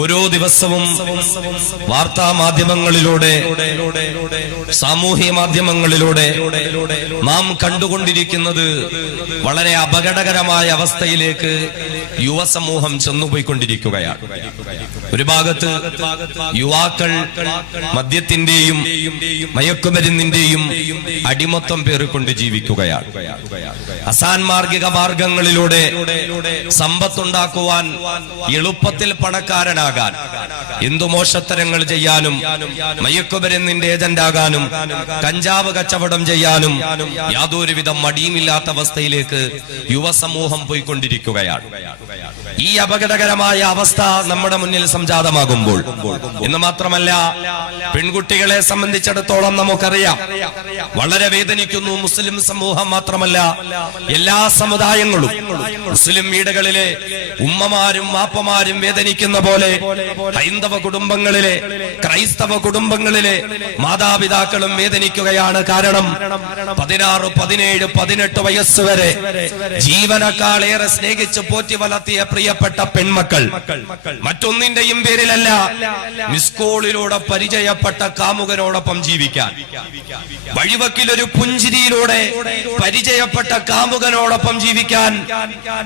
ഓരോ ദിവസവും വാർത്താ മാധ്യമങ്ങളിലൂടെ സാമൂഹ്യ മാധ്യമങ്ങളിലൂടെ നാം കണ്ടുകൊണ്ടിരിക്കുന്നത് വളരെ അപകടകരമായ അവസ്ഥയിലേക്ക് യുവസമൂഹം ചെന്നുപോയിക്കൊണ്ടിരിക്കുകയാണ്. ഒരു ഭാഗത്ത് യുവാക്കൾ മദ്യത്തിന്റെയും മയക്കുമരുന്നിന്റെയും അടിമത്തം പേറിക്കൊണ്ട് ജീവിക്കുകയാണ്. അസാൻമാർഗിക മാർഗങ്ങളിലൂടെ സമ്പത്തുണ്ടാക്കുവാൻ, എളുപ്പത്തിൽ പണക്കാരനാകാൻ, എന്തു മോശത്തരങ്ങൾ ചെയ്യാനും, മയക്കുമരുന്നിന്റെ ഏജന്റാകാനും, കഞ്ചാവ് കച്ചവടം ചെയ്യാനും യാതൊരുവിധ മടിയുമില്ലാത്ത അവസ്ഥയിലേക്ക് യുവസമൂഹം പോയിക്കൊണ്ടിരിക്കുകയാണ്. ഈ അപകടകരമായ അവസ്ഥ നമ്മുടെ മുന്നിൽ സംജാതമാകുമ്പോൾ എന്ന് മാത്രമല്ല, പെൺകുട്ടികളെ സംബന്ധിച്ചിടത്തോളം നമുക്കറിയാം, വളരെ വേദനിക്കുന്നു. മുസ്ലിം സമൂഹം മാത്രമല്ല, എല്ലാ സമുദായങ്ങളും മുസ്ലിം വീടുകളിലെ ഉമ്മമാരും വാപ്പമാരും വേദനിക്കുന്ന പോലെ ഹൈന്ദവ കുടുംബങ്ങളിലെ, ക്രൈസ്തവ കുടുംബങ്ങളിലെ മാതാപിതാക്കളും വേദനിക്കുകയാണ്. കാരണം 16, 17, 18 വയസ്സ് വരെ ജീവനക്കാളേറെ സ്നേഹിച്ച് പോറ്റി വളർത്തിയ പ്രിയപ്പെട്ട പെൺമക്കൾ മറ്റൊന്നിന്റെയും പേരിലല്ല, മിസ്കോളിലൂടെ പരിചയപ്പെട്ട കാമുകനോടൊപ്പം ജീവിക്കാൻ, വഴിവക്കിലൊരു പുഞ്ചിരിയിലൂടെ പരിചയപ്പെട്ട കാമുകനോടൊപ്പം ജീവിക്കാൻ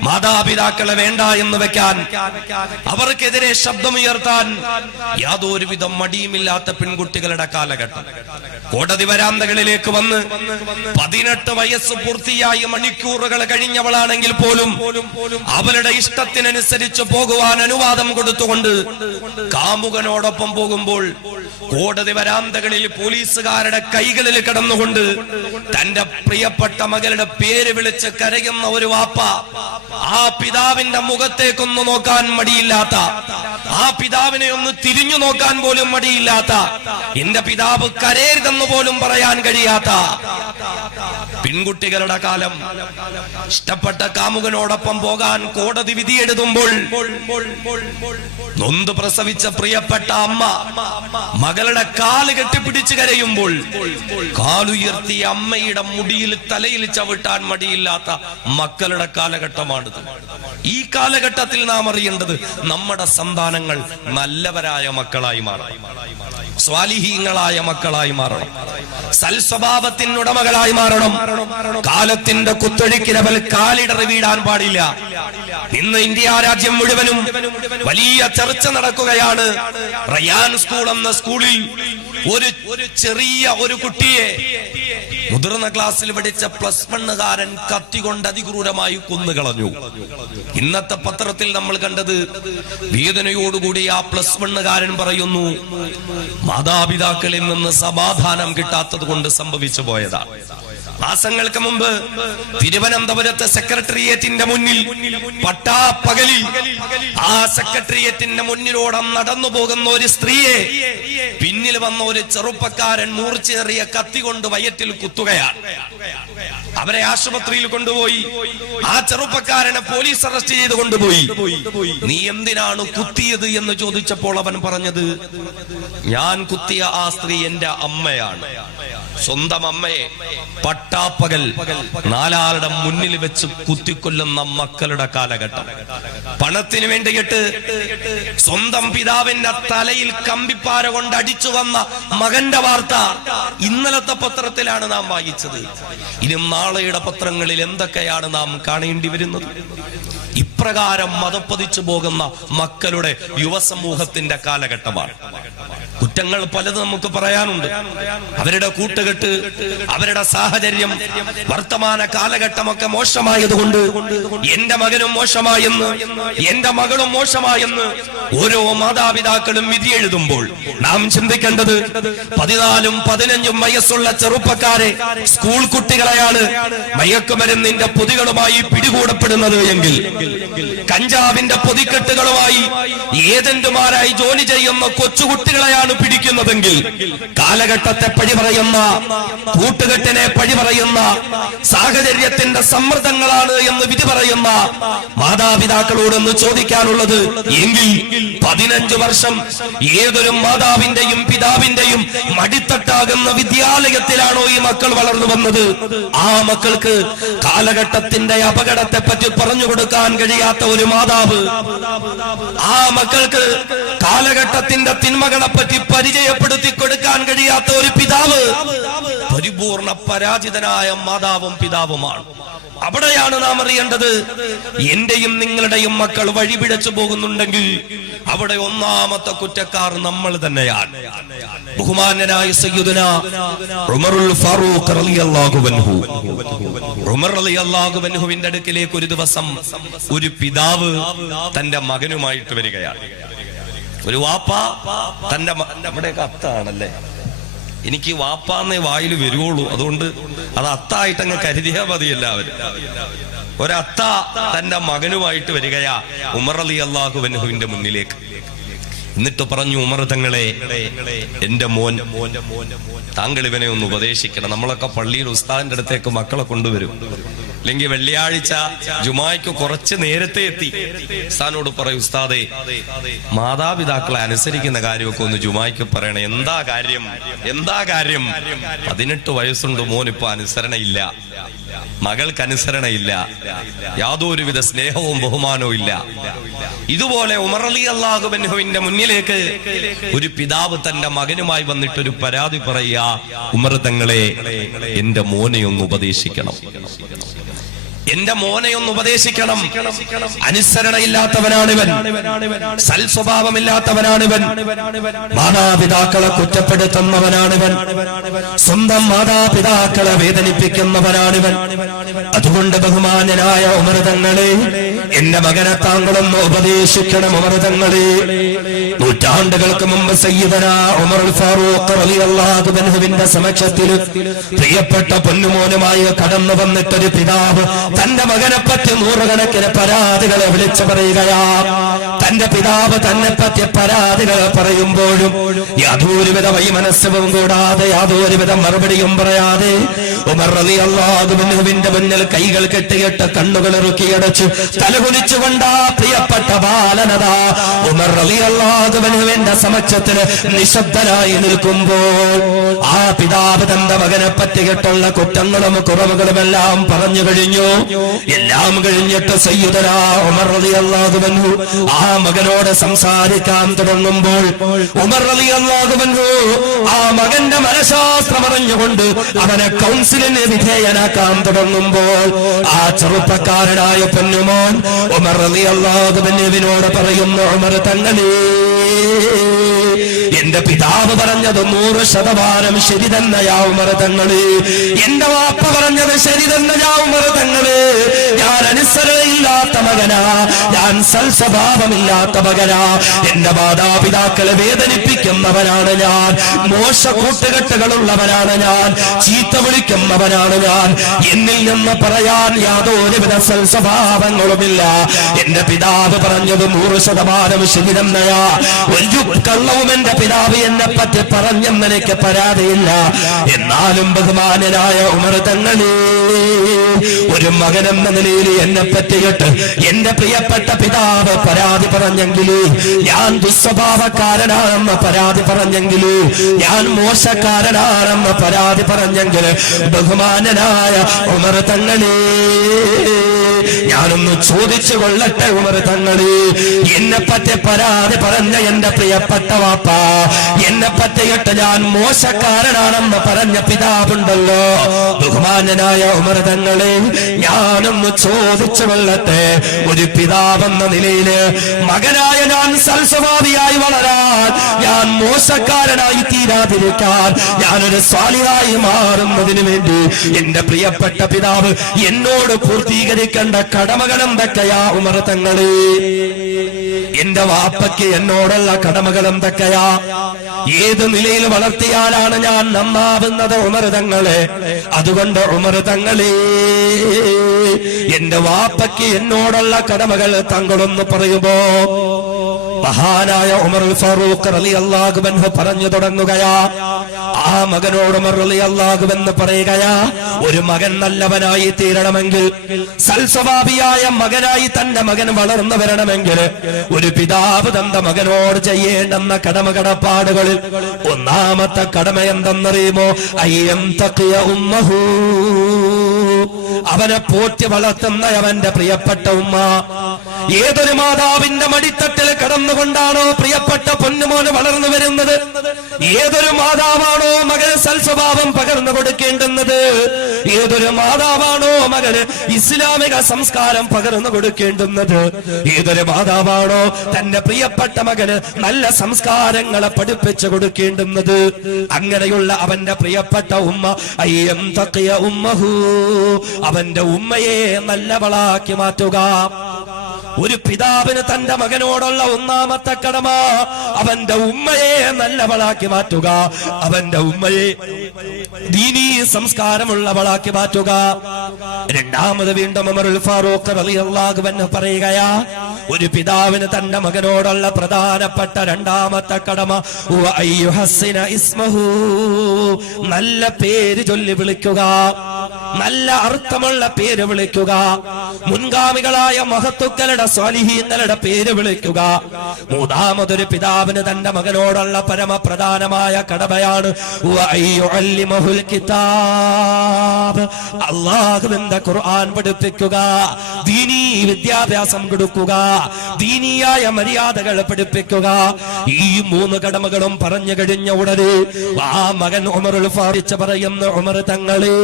മാതാപിതാക്കളെ വേണ്ട എന്ന് വെക്കാൻ, അവർക്കെതിരെ ശബ്ദമുയർത്താൻ യാതൊരുവിധ മടിയുമില്ലാത്ത പെൺകുട്ടികളുടെ കാലഘട്ടം. കോടതി വരാന്തകളിലേക്ക് വന്ന് 18 വയസ്സ് പൂർത്തിയായി മണിക്കൂറുകൾ കഴിഞ്ഞവളാണെങ്കിൽ പോലും അവളുടെ ഇഷ്ടത്തിനനുസരിച്ച് പോകുവാൻ അനുവാദം കൊടുത്തുകൊണ്ട് കാമുകനോടൊപ്പം പോകുമ്പോൾ കോടതി വരാന്തകളിൽ പോലീസുകാരുടെ കൈകളിൽ കിടന്നുകൊണ്ട് തന്റെ പ്രിയപ്പെട്ട മകളുടെ പേര് വിളിച്ച് കരയുന്ന ഒരു വാപ്പ, ആ പിതാവിന്റെ മുഖത്തേക്കൊന്നു നോക്കാൻ മടിയില്ലാത്ത, ആ പിതാവിനെ ഒന്ന് തിരിഞ്ഞു നോക്കാൻ പോലും മടിയില്ലാത്ത, എന്റെ പിതാവ് കരയരുതെന്ന് പോലും പറയാൻ കഴിയാത്ത പെൺകുട്ടികളുടെ കാലം. ഇഷ്ടപ്പെട്ട കാമുകനോടൊപ്പം പോകാൻ കോടതി വിധിയെഴുതുമ്പോൾ നൊന്ത് പ്രസവിച്ച പ്രിയപ്പെട്ട അമ്മ മകളുടെ കാല് കെട്ടിപ്പിടിച്ച് കരയുമ്പോൾ കാലുയർത്തിയ അമ്മയുടെ മുടിയിൽ തലയിൽ ചവിട്ടാൻ മടിയില്ലാത്ത മക്കളുടെ കാലഘട്ടമാണിത്. ഈ കാലഘട്ടത്തിൽ നാം അറിയേണ്ടത് നമ്മുടെ സന്താനങ്ങൾ നല്ലവരായ മക്കളായി മാറണം, സ്വാലിഹീങ്ങളായ മക്കളായി മാറണം, സൽസ്വഭാവത്തിനുടമകളായി മാറണം. കാലത്തിന്റെ കുത്തൊഴുക്കിനവൽ കാലിടറി വീഴാൻ പാടില്ല. ഇന്ന് ഇന്ത്യ രാജ്യം മുഴുവനും വലിയ ചർച്ച നടക്കുകയാണ്. റയാൻ സ്കൂൾ എന്ന സ്കൂളിൽ ഒരു ചെറിയ ഒരു കുട്ടിയെ മുതിർന്ന ക്ലാസ്സിൽ പഠിച്ച +1കാരൻ കത്തികൊണ്ട് അതിക്രൂരമായി കൊന്നുകളഞ്ഞു. ഇന്നത്തെ പത്രത്തിൽ നമ്മൾ കണ്ടത് വേദനയോടുകൂടി ആ +1കാരൻ പറയുന്നു, മാതാപിതാക്കളിൽ നിന്ന് സമാധാനം കിട്ടാത്തത് കൊണ്ട് സംഭവിച്ചു പോയതാണ്. മാസങ്ങൾക്ക് മുമ്പ് തിരുവനന്തപുരത്തെ സെക്രട്ടേറിയറ്റിന്റെ മുന്നിൽ പട്ടാപ്പകലിൽ ആ സെക്രട്ടേറിയറ്റിന്റെ മുന്നിലൂടെ നടന്നു പോകുന്ന ഒരു സ്ത്രീയെ പിന്നിൽ വന്ന ഒരു ചെറുപ്പക്കാരൻ മൂർച്ചേറിയ കത്തി കൊണ്ട് വയറ്റിൽ കുത്തുകയാണ്. അവരെ ആശുപത്രിയിൽ കൊണ്ടുപോയി. ആ ചെറുപ്പക്കാരനെ പോലീസ് അറസ്റ്റ് ചെയ്ത് കൊണ്ടുപോയി. നീ എന്തിനാണ് കുത്തിയത് എന്ന് ചോദിച്ചപ്പോൾ അവൻ പറഞ്ഞത്, ഞാൻ കുത്തിയ ആ സ്ത്രീ എന്റെ അമ്മയാണ്. സ്വന്തം അമ്മയെ പട്ടാപ്പകൽ 4 മുന്നിൽ വെച്ച് കുത്തിക്കൊല്ലുന്ന മക്കളുടെ കാലഘട്ടം. പണത്തിന് വേണ്ടിയിട്ട് സ്വന്തം പിതാവിന്റെ തലയിൽ കമ്പിപ്പാര കൊണ്ട് അടിച്ചു വന്ന മകന്റെ വാർത്ത ഇന്നലത്തെ പത്രത്തിലാണ് നാം വായിച്ചത്. ഇനി നാളെയുടെ പത്രങ്ങളിൽ എന്തൊക്കെയാണ് നാം കാണേണ്ടി വരുന്നത്? ഇപ്രകാരം മതപ്പതിച്ചു പോകുന്ന മക്കളുടെ യുവസമൂഹത്തിന്റെ കാലഘട്ടമാണ്. കുറ്റങ്ങൾ പലത് നമുക്ക് പറയാനുണ്ട്. അവരുടെ കൂട്ടുകെട്ട്, അവരുടെ സാഹചര്യം, വർത്തമാന കാലഘട്ടമൊക്കെ മോശമായതുകൊണ്ട് എന്റെ മകനും മോശമായെന്ന്, എന്റെ മകളും മോശമായെന്ന് ഓരോ മാതാപിതാക്കളും വിധി എഴുതുമ്പോൾ നാം ചിന്തിക്കേണ്ടത് 14, 15 വയസ്സുള്ള ചെറുപ്പക്കാരെ, സ്കൂൾ കുട്ടികളെയാണ് മയക്കുമരുന്നിന്റെ പൊതികളുമായി പിടികൂടപ്പെടുന്നത് എങ്കിൽ, കഞ്ചാവിന്റെ പൊതിക്കെട്ടുകളുമായി ഏജന്റുമാരായി ജോലി ചെയ്യുന്ന കൊച്ചുകുട്ടികളെയാണ് കൈകളാണ് പിടിക്കുന്നതെങ്കിൽ, കാലഘട്ടത്തെ പഴി പറയുന്ന, കൂട്ടുകെട്ടിനെ പഴി പറയുന്ന, സാഹചര്യത്തിന്റെ സമ്മർദ്ദങ്ങളാണ് എന്ന് വിധി പറയുന്ന മാതാപിതാക്കളോടൊന്ന് ചോദിക്കാനുള്ളത്, എങ്കിൽ 15 വർഷം ഏതൊരു മാതാവിന്റെയും പിതാവിന്റെയും മടിത്തട്ടാകുന്ന വിദ്യാലയത്തിലാണോ ഈ മക്കൾ വളർന്നു വന്നത്? ആ മക്കൾക്ക് കാലഘട്ടത്തിന്റെ അപകടത്തെ പറ്റി പറഞ്ഞു കൊടുക്കാൻ കഴിയാത്ത ഒരു മാതാവ്, ആ മക്കൾക്ക് കാലഘട്ടത്തിന്റെ തിന്മകളെ പറ്റി പരിചയപ്പെടുത്തി കൊടുക്കാൻ കഴിയാത്ത ഒരു പിതാവ്, പരിപൂർണ പരാജിതനായ മാതാവും പിതാവുമാണ്. അവിടെയാണ് നാം അറിയേണ്ടത്, എന്റെയും നിങ്ങളുടെയും മക്കൾ വഴിപിഴച്ചു പോകുന്നുണ്ടെങ്കിൽ അവിടെ ഒന്നാമത്തെ കുറ്റക്കാർ നമ്മൾ തന്നെയാണ്. ബഹുമാന്യനായ സയ്യിദുനാ ഉമറുൽ ഫാറൂഖ് റളിയല്ലാഹു അൻഹു, ഉമർ റളിയല്ലാഹു അൻഹുവിന്റെ അടുക്കിലേക്ക് ഒരു ദിവസം ഒരു പിതാവ് തന്റെ മകനുമായിട്ട് വരികയാണ്. ഒരു വാപ്പ തന്റെ, നമ്മുടെയൊക്കെ അത്താണല്ലേ, എനിക്ക് വാപ്പാന്നേ വായിൽ വരുവുള്ളൂ, അതുകൊണ്ട് അത് അത്തായിട്ട് അങ്ങ് കരുതിയാ മതി എല്ലാവരും. ഒരത്ത തന്റെ മകനുമായിട്ട് വരികയാ ഉമർ റളിയല്ലാഹു അൻഹുവിന്റെ മുന്നിലേക്ക്. എന്നിട്ട് പറഞ്ഞു, ഉമർ തങ്ങളെ, എന്റെ മോൻ, താങ്കൾ ഇവനെ ഒന്ന് ഉപദേശിക്കണം. നമ്മളൊക്കെ പള്ളിയിൽ ഉസ്താദിന്റെ അടുത്തേക്ക് മക്കളെ കൊണ്ടുവരും, അല്ലെങ്കിൽ വെള്ളിയാഴ്ച ജുമായ്ക്ക് കുറച്ച് നേരത്തെ എത്തി ഉസ്താദിനോട് പറയും, ഉസ്താദേ മാതാപിതാക്കളെ അനുസരിക്കുന്ന കാര്യമൊക്കെ ഒന്ന് ജുമായ്ക്ക് പറയണേ. എന്താ കാര്യം? 18 വയസ്സുണ്ട് മോൻ, ഇപ്പൊ അനുസരണയില്ല, മകൾക്ക് അനുസരണയില്ല, യാതൊരുവിധ സ്നേഹവും ബഹുമാനവും ഇല്ല. ഇതുപോലെ ഉമർ റളിയല്ലാഹു അൻഹുവിന്റെ മുന്നിലേക്ക് ഒരു പിതാവ് തന്റെ മകനുമായി വന്നിട്ട് ഒരു പരാതി പറയാ, ഉമർ തങ്ങളെ, എന്റെ മോനെ ഒന്ന് ഉപദേശിക്കണം, എന്റെ മോനെ ഒന്ന് ഉപദേശിക്കണം. അനുസരണയില്ലാത്തവനാണിവൻ, സൽസ്വഭാവമില്ലാത്തവനാണിവൻ, മാതാപിതാക്കളെ കുറ്റപ്പെടുത്തുന്നവനാണിവൻ, സ്വന്തം മാതാപിതാക്കളെ വേദനിപ്പിക്കുന്നവനാണിവൻ. അതുകൊണ്ട് ബഹുമാന്യനായ ഉമർ തങ്ങളെ, എന്റെ മകനെ താങ്കളൊന്ന് ഉപദേശിക്കണം. ഉമർ തങ്ങളെ, നൂറ്റാണ്ടുകൾക്ക് മുമ്പ് സയ്യിദനാ ഉമറുൽ ഫാറൂഖ് റളിയല്ലാഹു അൻഹുവിന്റെ സമക്ഷത്തിൽ പ്രിയപ്പെട്ട പൊന്നുമോനുമായി കടന്നു വന്നിട്ടൊരു പിതാവ് തന്റെ മകനെ പറ്റി നൂറുകണക്കിന് പരാതികളെ വിളിച്ചു പറയുകയാ. തന്റെ പിതാവ് തന്നെ പറ്റി പരാതികൾ പറയുമ്പോഴും യാതൊരുവിധ വൈമനസ്യവും കൂടാതെ, യാതൊരുവിധ മറുപടിയും പറയാതെ ഉമർ റളിയല്ലാഹു അൻഹുവിന്റെ മുന്നിൽ കൈകൾ കെട്ടിയിട്ട് കണ്ണുകൾ ഇറുക്കിയടച്ച് തലകുനിച്ചുകൊണ്ട് പ്രിയപ്പെട്ട ബാലനതാ ഉമർ റളിയല്ലാഹു അൻഹുവിന്റെ സമക്ഷത്തിൽ നിശബ്ദനായി നിൽക്കുമ്പോൾ ആ പിതാവ് തന്റെ മകനെ പറ്റിയിട്ടുള്ള കുറ്റങ്ങളും കുറവുകളും എല്ലാം പറഞ്ഞു കഴിഞ്ഞു. എല്ലാം കഴിഞ്ഞിട്ട് സയ്യിദനാ ഉമർ റളിയല്ലാഹു അൻഹു ആ മകനോട് സംസാരിക്കാൻ തുടങ്ങുമ്പോൾ ഉമർ റളിയല്ലാഹു അൻഹു ആ മകന്റെ മനഃശാസ്ത്രം അറിഞ്ഞുകൊണ്ട് അവനെ കൗൺസിലിന് വിധേയനാക്കാൻ തുടങ്ങുമ്പോൾ ആ ചെറുപ്പക്കാരനായ പൊന്നുമോൻ ഉമർ റളിയല്ലാഹു അൻഹുവിനോട് പറയുന്നു, ഉമർ തങ്ങളെ, എന്റെ പിതാവ് പറഞ്ഞത് 100% ശരി തന്നെയാ ഉമർ തങ്ങളെ, എന്റെ വാപ്പ പറഞ്ഞത് ശരി തന്നെയാ ഉമർ തങ്ങളെ. ഞാൻ അനുസരണയില്ലാത്ത മകനാ, ഞാൻ സൽസ്വഭാവമില്ലാത്ത മകനാ, എന്റെ മാതാപിതാക്കളെ വേദനിപ്പിക്കുന്നവനാണ് ഞാൻ, മോശ കൂട്ടുകെട്ടുകളുള്ളവനാണ് ഞാൻ, ചീത്ത വിളിക്കുന്നവനാണ് ഞാൻ, എന്നിൽ നിന്ന് പറയാൻ യാതൊരുവിധ സൽസ്വഭാവങ്ങളുമില്ല. എന്റെ പിതാവ് പറഞ്ഞത് 100% ശരി തന്നെയാ, ഒരു കള്ളവും എന്റെ പിതാവ് എന്നെ പറ്റി പറഞ്ഞെന്ന് എനിക്ക് പരാതിയില്ല. എന്നാലും ബഹുമാന്യനായ ഉമർ തങ്ങളെ, ഒരു മകനെന്ന നിലയിൽ എന്നെ പറ്റിയിട്ട് എന്റെ പ്രിയപ്പെട്ട പിതാവ് പരാതി പറഞ്ഞെങ്കിൽ, ഞാൻ ദുസ്വഭാവക്കാരനാണെന്ന് പരാതി പറഞ്ഞെങ്കിൽ, ഞാൻ മോശക്കാരനാണെന്ന് പരാതി പറഞ്ഞെങ്കിൽ, ബഹുമാന്യനായ ഉമർ തങ്ങളെ, ഞാനൊന്ന് ചോദിച്ചു കൊള്ളട്ടെ ഉമർ തങ്ങളെ, എന്നെ പറ്റി പരാതി പറഞ്ഞ എന്റെ പ്രിയപ്പെട്ട വാപ്പ, എന്നെ പറ്റിയിട്ട് ഞാൻ മോശക്കാരനാണെന്ന് പറഞ്ഞ പിതാവുണ്ടല്ലോ, ബഹുമാന്യനായ ഉമർ തങ്ങളെ, ഞാനൊന്ന് ചോദിച്ചു കൊള്ളട്ടെ, ഒരു പിതാവെന്ന നിലയിൽ മകനായ ഞാൻ സൽസ്വഭാവിയായി വളരാൻ, ഞാൻ മോശക്കാരനായി തീരാതിരിക്കാൻ, ഞാനൊരു സ്വാലിഹായി മാറുന്നതിന് വേണ്ടി എന്റെ പ്രിയപ്പെട്ട പിതാവ് എന്നോട് പൂർത്തീകരിക്കേണ്ട കടമകൾ എന്തൊക്കെയാ ഉമർ തങ്ങളെ? എന്റെ വാപ്പയ്ക്ക് എന്നോടുള്ള കടമകൾ എന്തൊക്കെയാ? ഏത് നിലയിൽ വളർത്തിയാലാണ് ഞാൻ നന്നാവുന്നത് ഉമർ തങ്ങളെ? അതുകൊണ്ട് ഉമർ തങ്ങളെ, എന്റെ വാപ്പയ്ക്ക് എന്നോടുള്ള കടമകൾ താങ്കളൊന്ന് പറയുമ്പോ മഹാനായ ഉമറുൽ ഫാറൂഖ് റളിയല്ലാഹു അൻഹു പറഞ്ഞു തുടങ്ങുകയാ. ആ മകനോട് ഉമർ റളിയല്ലാഹു അൻഹു പറയുകയാ, ഒരു മകൻ നല്ലവനായി തീരണമെങ്കിൽ, സൽസ്വഭാവിയായ മകനായി തന്റെ മകൻ വളർന്നു വരണമെങ്കിൽ, ഒരു പിതാവ് തന്റെ മകനോട് ചെയ്യേണ്ടെന്ന കടമകടപ്പാടുകളിൽ ഒന്നാമത്തെ കടമ എന്തെന്നറിയുമോ? അയ്യം തഖിയ ഉമ്മഹു, അവനെ പോറ്റി വളർത്തുന്ന അവന്റെ പ്രിയപ്പെട്ട ഉമ്മ. ഏതൊരു മാതാവിന്റെ മടിത്തട്ടിൽ കടന്നുകൊണ്ടാണോ പ്രിയപ്പെട്ട പൊന്നുമോന് വളർന്നു വരുന്നത്, ഏതൊരു മാതാവാണോ മകന് സൽസ്വഭാവം പകർന്നു കൊടുക്കേണ്ടുന്നത്, ഏതൊരു മാതാവാണോ മകന് ഇസ്ലാമിക സംസ്കാരം പകർന്നു കൊടുക്കേണ്ടുന്നത്, ഏതൊരു മാതാവാണോ തന്റെ പ്രിയപ്പെട്ട മകന് നല്ല സംസ്കാരങ്ങളെ പഠിപ്പിച്ചു കൊടുക്കേണ്ടുന്നത്, അങ്ങനെയുള്ള അവന്റെ പ്രിയപ്പെട്ട ഉമ്മ അയ്യം തഖിയ ഉമ്മഹു, അവന്റെ ഉമ്മയെ നല്ലവളാക്കി മാറ്റുക. ഒരു പിതാവിന് തന്റെ മകനോടുള്ള ഒന്നാമത്തെ കടമ അവന്റെ ഉമ്മയെ നല്ലവളാക്കി മാറ്റുക, അവന്റെ ഉമ്മയെ ദീനീ സംസ്കാരമുള്ളവളാക്കി മാറ്റുക. രണ്ടാമത് വീണ്ടും ഉമറുൽ ഫാറൂഖ് റളിയല്ലാഹു അൻഹു പറയുകയാ, ഒരു പിതാവിന് തന്റെ മകനോടുള്ള പ്രധാനപ്പെട്ട രണ്ടാമത്തെ കടമ അയ്യുഹസ്സിന ഇസ്മഹു, നല്ല പേര് ചൊല്ലി വിളിക്കുക, നല്ല അർത്ഥമുള്ള പേര് വിളിക്കുക, മുൻഗാമികളായ മഹത്തുക്കളുടെ സ്വാലിഹീങ്ങളുടെ പേര് വിളിക്കുക. മൂന്നാമതൊരു പിതാവിന് തന്റെ മകനോടുള്ള പരമപ്രധാനമായ കടമയാണ് അയ്യുഅല്ലിമഹുൽ കിതാബ്, അല്ലാഹുവിന്റെ ഖുർആൻ പഠിപ്പിക്കുക, ദീനീ വിദ്യാഭ്യാസം കൊടുക്കുക, ദീനീയായ മര്യാദകൾ പഠിപ്പിക്കുക. ഈ മൂന്ന് കടമകളും പറഞ്ഞു കഴിഞ്ഞ ഉടനെ ആ മകൻ ഉമറുൽ ഫാറൂഖ് പറയുന്ന, ഉമർ തങ്ങളെ,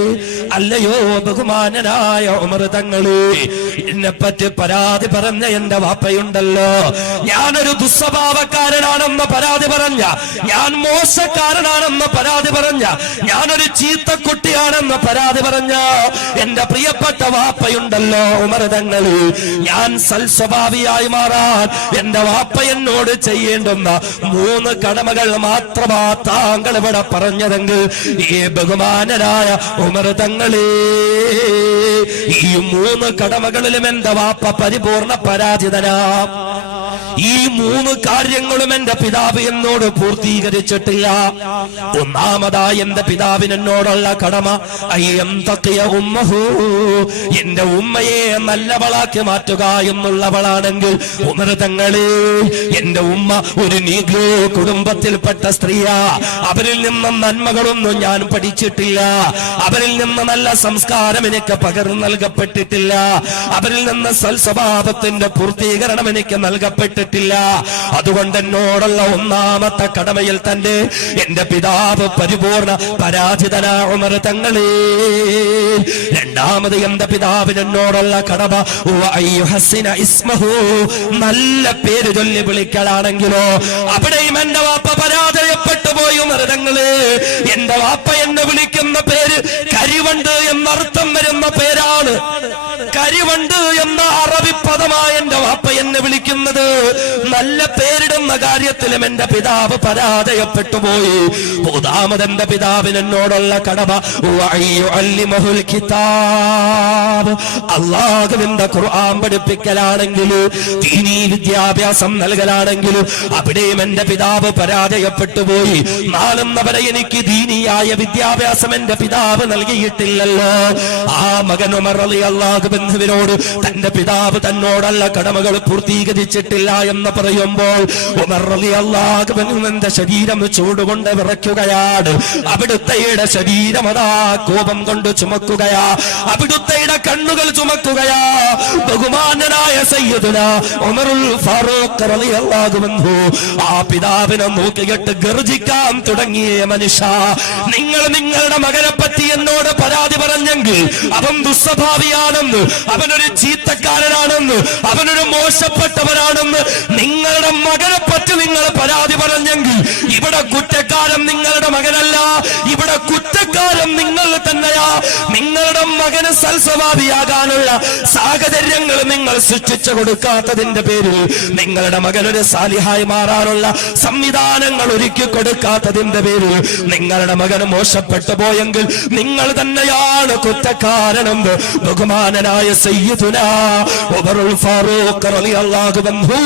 അല്ലയോ ബഹുമാനനായ ഉമർ തങ്ങളെ, എന്നെപ്പറ്റി പരാതി പറഞ്ഞ എന്റെ വാപ്പയുണ്ടല്ലോ, ഞാനൊരു ദുസ്വഭാവക്കാരനാണെന്ന് പരാതി പറഞ്ഞ, ഞാൻ മോശക്കാരനാണെന്ന് പരാതി പറഞ്ഞ, ഞാനൊരു ചീത്തക്കുട്ടിയാണെന്ന് പരാതി പറഞ്ഞ എന്റെ പ്രിയപ്പെട്ട വാപ്പയുണ്ടല്ലോ ഉമർ തങ്ങളെ, ഞാൻ സൽസ്വഭാവിയായി മാറാൻ എന്റെ വാപ്പ എന്നോട് ചെയ്യേണ്ടുന്ന മൂന്ന് കടമകൾ മാത്രമാ താങ്കൾ ഇവിടെ പറഞ്ഞതെങ്കിൽ, ഈ ബഹുമാനനായ ഉമർ തങ്ങളെ, ഈ മൂന്ന് കടമകളിലും എന്റെ വാപ്പ പരിപൂർണ പരാജിതനാ. ഈ മൂന്ന് കാര്യങ്ങളും എന്റെ പിതാവ് എന്നോട് പൂർത്തീകരിച്ചിട്ടില്ല. ഒന്നാമതായി എന്റെ പിതാവിന് എന്നോടുള്ള കടമ അയ്യം തഖിയ ഉമ്മഹു, എന്റെ ഉമ്മയെ നല്ലവളാക്കി മാറ്റുക എന്നുള്ളവളാണെങ്കിൽ, ഉമർ തങ്ങളെ, എന്റെ ഉമ്മ ഒരു നീഗ്രോ കുടുംബത്തിൽപ്പെട്ട സ്ത്രീയാ, അവരിൽ നിന്ന് നന്മകളൊന്നും ഞാൻ പഠിച്ചിട്ടില്ല, അവരിൽ നിന്ന് നല്ല സംസ്കാരം എനിക്ക് പകർന്നു നൽകപ്പെട്ടിട്ടില്ല, അവരിൽ നിന്ന് സൽസ്വഭാവത്തിന്റെ പൂർത്തീകരണം എനിക്ക് നൽകപ്പെട്ടിട്ടില്ല. അതുകൊണ്ട് എന്നോടുള്ള ഒന്നാമത്തെ കടമയിൽ തന്നെ എന്റെ പിതാവ് പരിപൂർണ പരാജിതനാ ഉമർ തങ്ങളെ. രണ്ടാമത് എന്റെ പിതാവിന് എന്നോടുള്ള കടമ അയ്യുഹസ്സിന ഇസ്മഹു, നല്ല പേര് ചൊല്ലി വിളിക്കലാണെങ്കിലോ അവിടെയും എന്റെ വാപ്പ പരാജയപ്പെട്ടു പോയി ഉമർ തങ്ങളെ. എന്റെ വാപ്പ എന്നെ വിളിക്കുന്ന പേര് കരിവണ്ട് എന്നർത്ഥം വരുന്ന പേരാണ്. കരിവണ്ട് എന്ന അറബി പദമായ എന്റെ വാപ്പ എന്നെ വിളിക്കുന്നത്. നല്ല പേരിടുന്ന കാര്യത്തിലും എന്റെ പിതാവ് പരാജയപ്പെട്ടു പോയി. മൂന്നാമത് എന്റെ പിതാവിന് എന്നോടുള്ള കടമ അയ്യുഅല്ലിമഹുൽ കിതാബ്, അല്ലാഹുവിന്റെ ഖുർആൻ പഠിപ്പിക്കലാണെങ്കിലും ദീനീ വിദ്യാഭ്യാസം നൽകലാണെങ്കിലും അവിടെയും എന്റെ പിതാവ് പരാജയപ്പെട്ടു പോയി. നാളുന്നവരെ എനിക്ക് ദീനിയായ വിദ്യാഭ്യാസം എന്റെ പിതാവ് നൽകിയിട്ടില്ലല്ലോ. ആ മകൻ ഉമർ റളിയല്ലാഹു അൻഹുവിനോട് തന്റെ പിതാവ് തന്നോടുള്ള കടമകൾ പൂർത്തീകരിച്ചിട്ടില്ല എന്ന് പറയുമ്പോൾ ഉമർ റളിയല്ലാഹു അൻഹുവിന്റെ ശരീരം ചൂടുകൊണ്ട് വിറയ്ക്കുകയാണ്. അവിടുത്തെയുടെ ശരീരം അതാ കോപം കൊണ്ട് ചുമക്കുകയാ, അവിടുത്തെയുടെ കണ്ണുകൾ ചുമക്കുകയാ. ബഹുമാനനായ സയ്യിദുനാ ഉമറുൽ ഫാറൂഖ് റളിയല്ലാഹു അൻഹു ആ പിതാവിനെ നോക്കിയിട്ട് ഗർജിക്കാൻ തുടങ്ങിയ മനുഷ്യ, നിങ്ങൾ നിങ്ങളുടെ മകനെ പറ്റി എന്നോട് പരാതി പറഞ്ഞെങ്കിൽ അവൻ ദുസ്വഭാവിയാണെന്ന്, അവനൊരു ചീത്തക്കാരനാണെന്ന്, അവനൊരു മോശപ്പെട്ടവനാണെന്ന് നിങ്ങളുടെ മകനെ പറ്റി നിങ്ങൾ പരാതി പറഞ്ഞെങ്കിൽ ഇവിടെ കുറ്റക്കാരൻ നിങ്ങളുടെ മകനല്ല, ഇവിടെ കുറ്റക്കാരൻ നിങ്ങൾ തന്നെയാ. നിങ്ങളുടെ മകന് സൽസ്വഭാവിയാകാനുള്ള സാഹചര്യങ്ങൾ നിങ്ങൾ സൃഷ്ടിച്ചു കൊടുക്കാത്തതിന്റെ പേരിൽ, നിങ്ങളുടെ മകനൊരു സാലിഹായി മാറാനുള്ള സംവിധാനങ്ങൾ ഒരുക്കി കൊടുക്കാത്തതിന്റെ പേരിൽ നിങ്ങളുടെ മകന് മോശപ്പെട്ടു പോയെങ്കിൽ നിങ്ങൾ തന്നെയാണ് കുറ്റക്കാരനെന്ന് ബഹുമാനനായ മഹാനായ സയ്യിദുനാ ഉമറുൽ ഫാറൂഖ് റളിയല്ലാഹു അൻഹു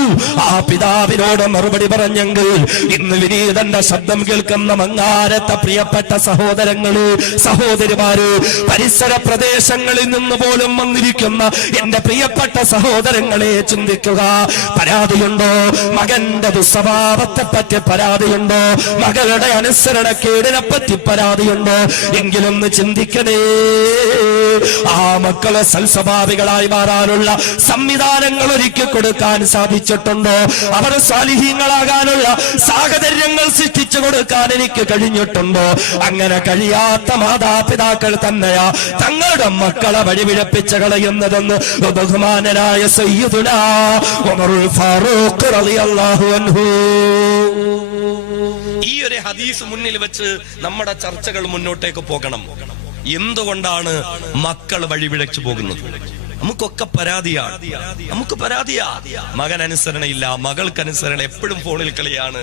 ആ പിതാവിനോട് മറുപടി പറഞ്ഞെങ്കിൽ ഇന്ന് വിനീതന്റെ ശബ്ദം കേൾക്കുന്ന മങ്ങാരത്തെ പ്രിയപ്പെട്ട സഹോദരങ്ങള്, സഹോദരിമാര്, പരിസര പ്രദേശങ്ങളിൽ നിന്ന് പോലും വന്നിരിക്കുന്ന എന്റെ പ്രിയപ്പെട്ട സഹോദരങ്ങളെ ചിന്തിക്കുക. പരാതിയുണ്ടോ? മകന്റെ ദുസ്വഭാവത്തെ പറ്റി പരാതിയുണ്ടോ? മകളുടെ അനുസരണക്കേടിനെ പറ്റി പരാതിയുണ്ടോ? എങ്കിലൊന്ന് ചിന്തിക്കണേ. ആ മക്കളെ സൽസ്വഭാവികളായി മാറാനുള്ള സംവിധാനങ്ങൾ ഒരുക്കി കൊടുക്കാൻ സാധിച്ചിട്ടുണ്ടോ? അവർ സാലിഹീങ്ങളാകാനുള്ള സാഹചര്യങ്ങൾ സൃഷ്ടിച്ചു കൊടുക്കാൻ എനിക്ക് കഴിഞ്ഞിട്ടുണ്ടോ? അങ്ങനെ കഴിയാത്ത മാതാപിതാക്കൾ തന്നെയാ തങ്ങളുടെ മക്കളെ വഴിപിഴപ്പിച്ച് കളയുന്നതെന്ന് ബഹുമാനനായ സയ്യിദുനാ ഉമറുൽ ഫാറൂഖ് റളിയല്ലാഹു അൻഹു. ഈ ഒരു ഹദീസ് മുന്നിൽ വെച്ച് നമ്മുടെ ചർച്ചകൾ മുന്നോട്ടേക്ക് പോകണം. എന്തുകൊണ്ടാണ് മക്കൾ വഴിപിഴച്ചു പോകുന്നത്? നമുക്കൊക്കെ പരാതിയാണ്, നമുക്ക് പരാതിയാ. മകൻ അനുസരണയില്ല, മകൾക്ക് അനുസരണ, എപ്പോഴും ഫോണിൽ കളിയാണ്,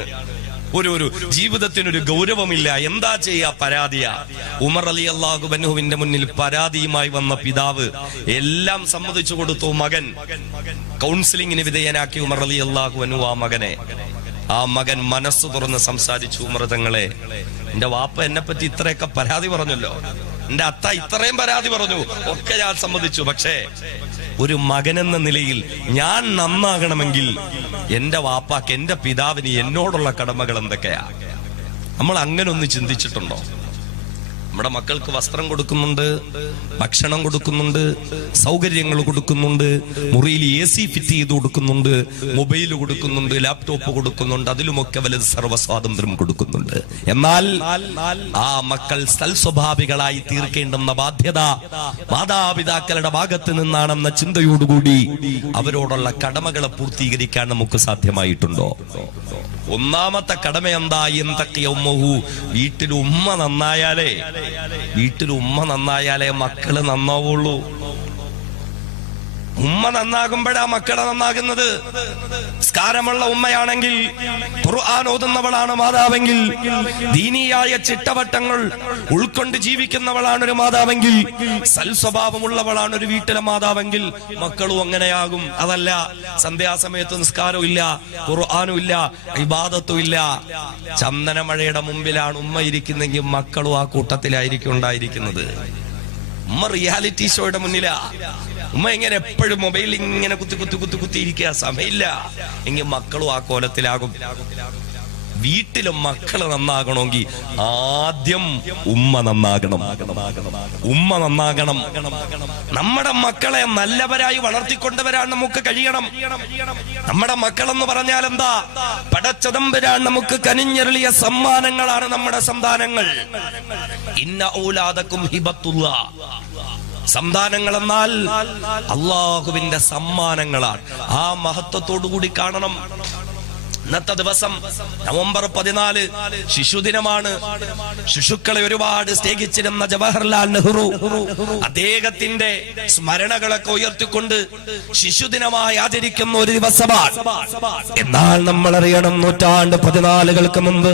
ഒരു ജീവിതത്തിനൊരു ഗൗരവമില്ല. എന്താ ചെയ്യാ? പരാതിയാ. ഉമർ റളിയല്ലാഹു അൻഹുവിന്റെ മുന്നിൽ പരാതിയുമായി വന്ന പിതാവ് എല്ലാം സമ്മതിച്ചു കൊടുത്തു. മകൻ കൗൺസിലിംഗിന് വിധേയനാക്കി ഉമർ റളിയല്ലാഹു അൻഹു ആ മകൻ മനസ്സ് തുറന്ന് സംസാരിച്ചു. ഉമർ തങ്ങളെ, എന്റെ വാപ്പ എന്നെ പറ്റി ഇത്രയൊക്കെ പരാതി പറഞ്ഞല്ലോ, എന്റെ അത്ത ഇത്രയും പരാതി പറഞ്ഞു, ഒക്കെ ഞാൻ സമ്മതിച്ചു. പക്ഷേ ഒരു മകനെന്ന നിലയിൽ ഞാൻ നന്നാകണമെങ്കിൽ എന്റെ വാപ്പാക്ക്, എന്റെ പിതാവിന് എന്നോടുള്ള കടമകൾ എന്തൊക്കെയാ? നമ്മൾ അങ്ങനെ ഒന്ന് ചിന്തിച്ചിട്ടുണ്ടോ? നമ്മുടെ മക്കൾക്ക് വസ്ത്രം കൊടുക്കുന്നുണ്ട്, ഭക്ഷണം കൊടുക്കുന്നുണ്ട്, സൗകര്യങ്ങൾ കൊടുക്കുന്നുണ്ട്, മുറിയിൽ AC ഫിറ്റ് ചെയ്ത് കൊടുക്കുന്നുണ്ട്, മൊബൈൽ കൊടുക്കുന്നുണ്ട്, ലാപ്ടോപ്പ് കൊടുക്കുന്നുണ്ട്, അതിലുമൊക്കെ വലുത് സർവ്വസ്വാതന്ത്ര്യം കൊടുക്കുന്നുണ്ട്. എന്നാൽ ആ മക്കൾ സൽസ്വഭാവികളായി തീർക്കേണ്ടുന്ന ബാധ്യത മാതാപിതാക്കളുടെ ഭാഗത്ത് നിന്നാണെന്ന ചിന്തയോടുകൂടി അവരോടുള്ള കടമകളെ പൂർത്തീകരിക്കാൻ നമുക്ക് സാധ്യമായിട്ടുണ്ടോ? ഒന്നാമത്തെ കടമ എന്താ? എന്തൊക്കെയ ഉമ്മഹു, വീട്ടിൽ ഉമ്മ നന്നായാലേ മക്കള് നന്നാവുള്ളൂ. ഉമ്മ നന്നാകുമ്പോഴാ മക്കളെ നന്നാകുന്നത്. സ്കാരമുള്ള ഉമ്മയാണെങ്കിൽ, ഖുർആൻ ഓതുന്നവളാണ് മാതാവെങ്കിൽ, ദീനിയായ ചിട്ടവട്ടങ്ങൾ ഉൾക്കൊണ്ട് ജീവിക്കുന്നവളാണ് ഒരു മാതാവെങ്കിൽ, സൽസ്വഭാവമുള്ളവളാണ് ഒരു വീട്ടിലെ മാതാവെങ്കിൽ, മക്കളും അങ്ങനെയാകും. അതല്ല, സന്ധ്യാസമയത്ത് നിസ്കാരവും ഇല്ല, ഖുർആനും ഇല്ല, ഇബാദത്തും ഇല്ല, ചന്ദനമഴയുടെ മുമ്പിലാണ് ഉമ്മ ഇരിക്കുന്നെങ്കിൽ മക്കളും ആ കൂട്ടത്തിലായിരിക്കും ഉണ്ടായിരിക്കുന്നത്. ഉമ്മ റിയാലിറ്റി ഷോയുടെ മുന്നിലാ. ഉമ്മ എങ്ങനെ എപ്പോഴും മൊബൈലിൽ ഇങ്ങനെ കുത്തി ഇരിക്കുക, സമയമില്ല എങ്കിൽ മക്കളും ആ കോലത്തിലാകും. വീട്ടിലെ മക്കള് നന്നാകണമെങ്കിൽ ആദ്യം ഉമ്മ നന്നാകണം. നമ്മുടെ മക്കളെ നല്ലവരായി വളർത്തിക്കൊണ്ടവരാൻ നമുക്ക് കഴിയണം. നമ്മുടെ മക്കളെന്ന് പറഞ്ഞാൽ എന്താ? പടച്ചതമ്പുരാൻ നമുക്ക് കനിഞ്ഞെറിയ സമ്മാനങ്ങളാണ് നമ്മുടെ സന്താനങ്ങൾ. ഇന്ന ഔലാദക്കും ഹിബത്തുല്ലാ. സന്താനങ്ങൾ എന്നാൽ അള്ളാഹുവിന്റെ സമ്മാനങ്ങളാണ്. ആ മഹത്വത്തോടു കൂടി കാണണം. ഇന്നത്തെ ദിവസം നവംബർ 14 ശിശുദിനമാണ്. ശിശുക്കളെ ഒരുപാട് സ്നേഹിച്ചിരുന്ന ജവഹർലാൽ നെഹ്റു അദ്ദേഹത്തിന്റെ സ്മരണകളൊക്കെ ഉയർത്തിക്കൊണ്ട് ശിശുദിനമായി ആചരിക്കുന്ന ഒരു ദിവസമാണ്. എന്നാൽ നമ്മൾ അറിയണം, 14 മുമ്പ്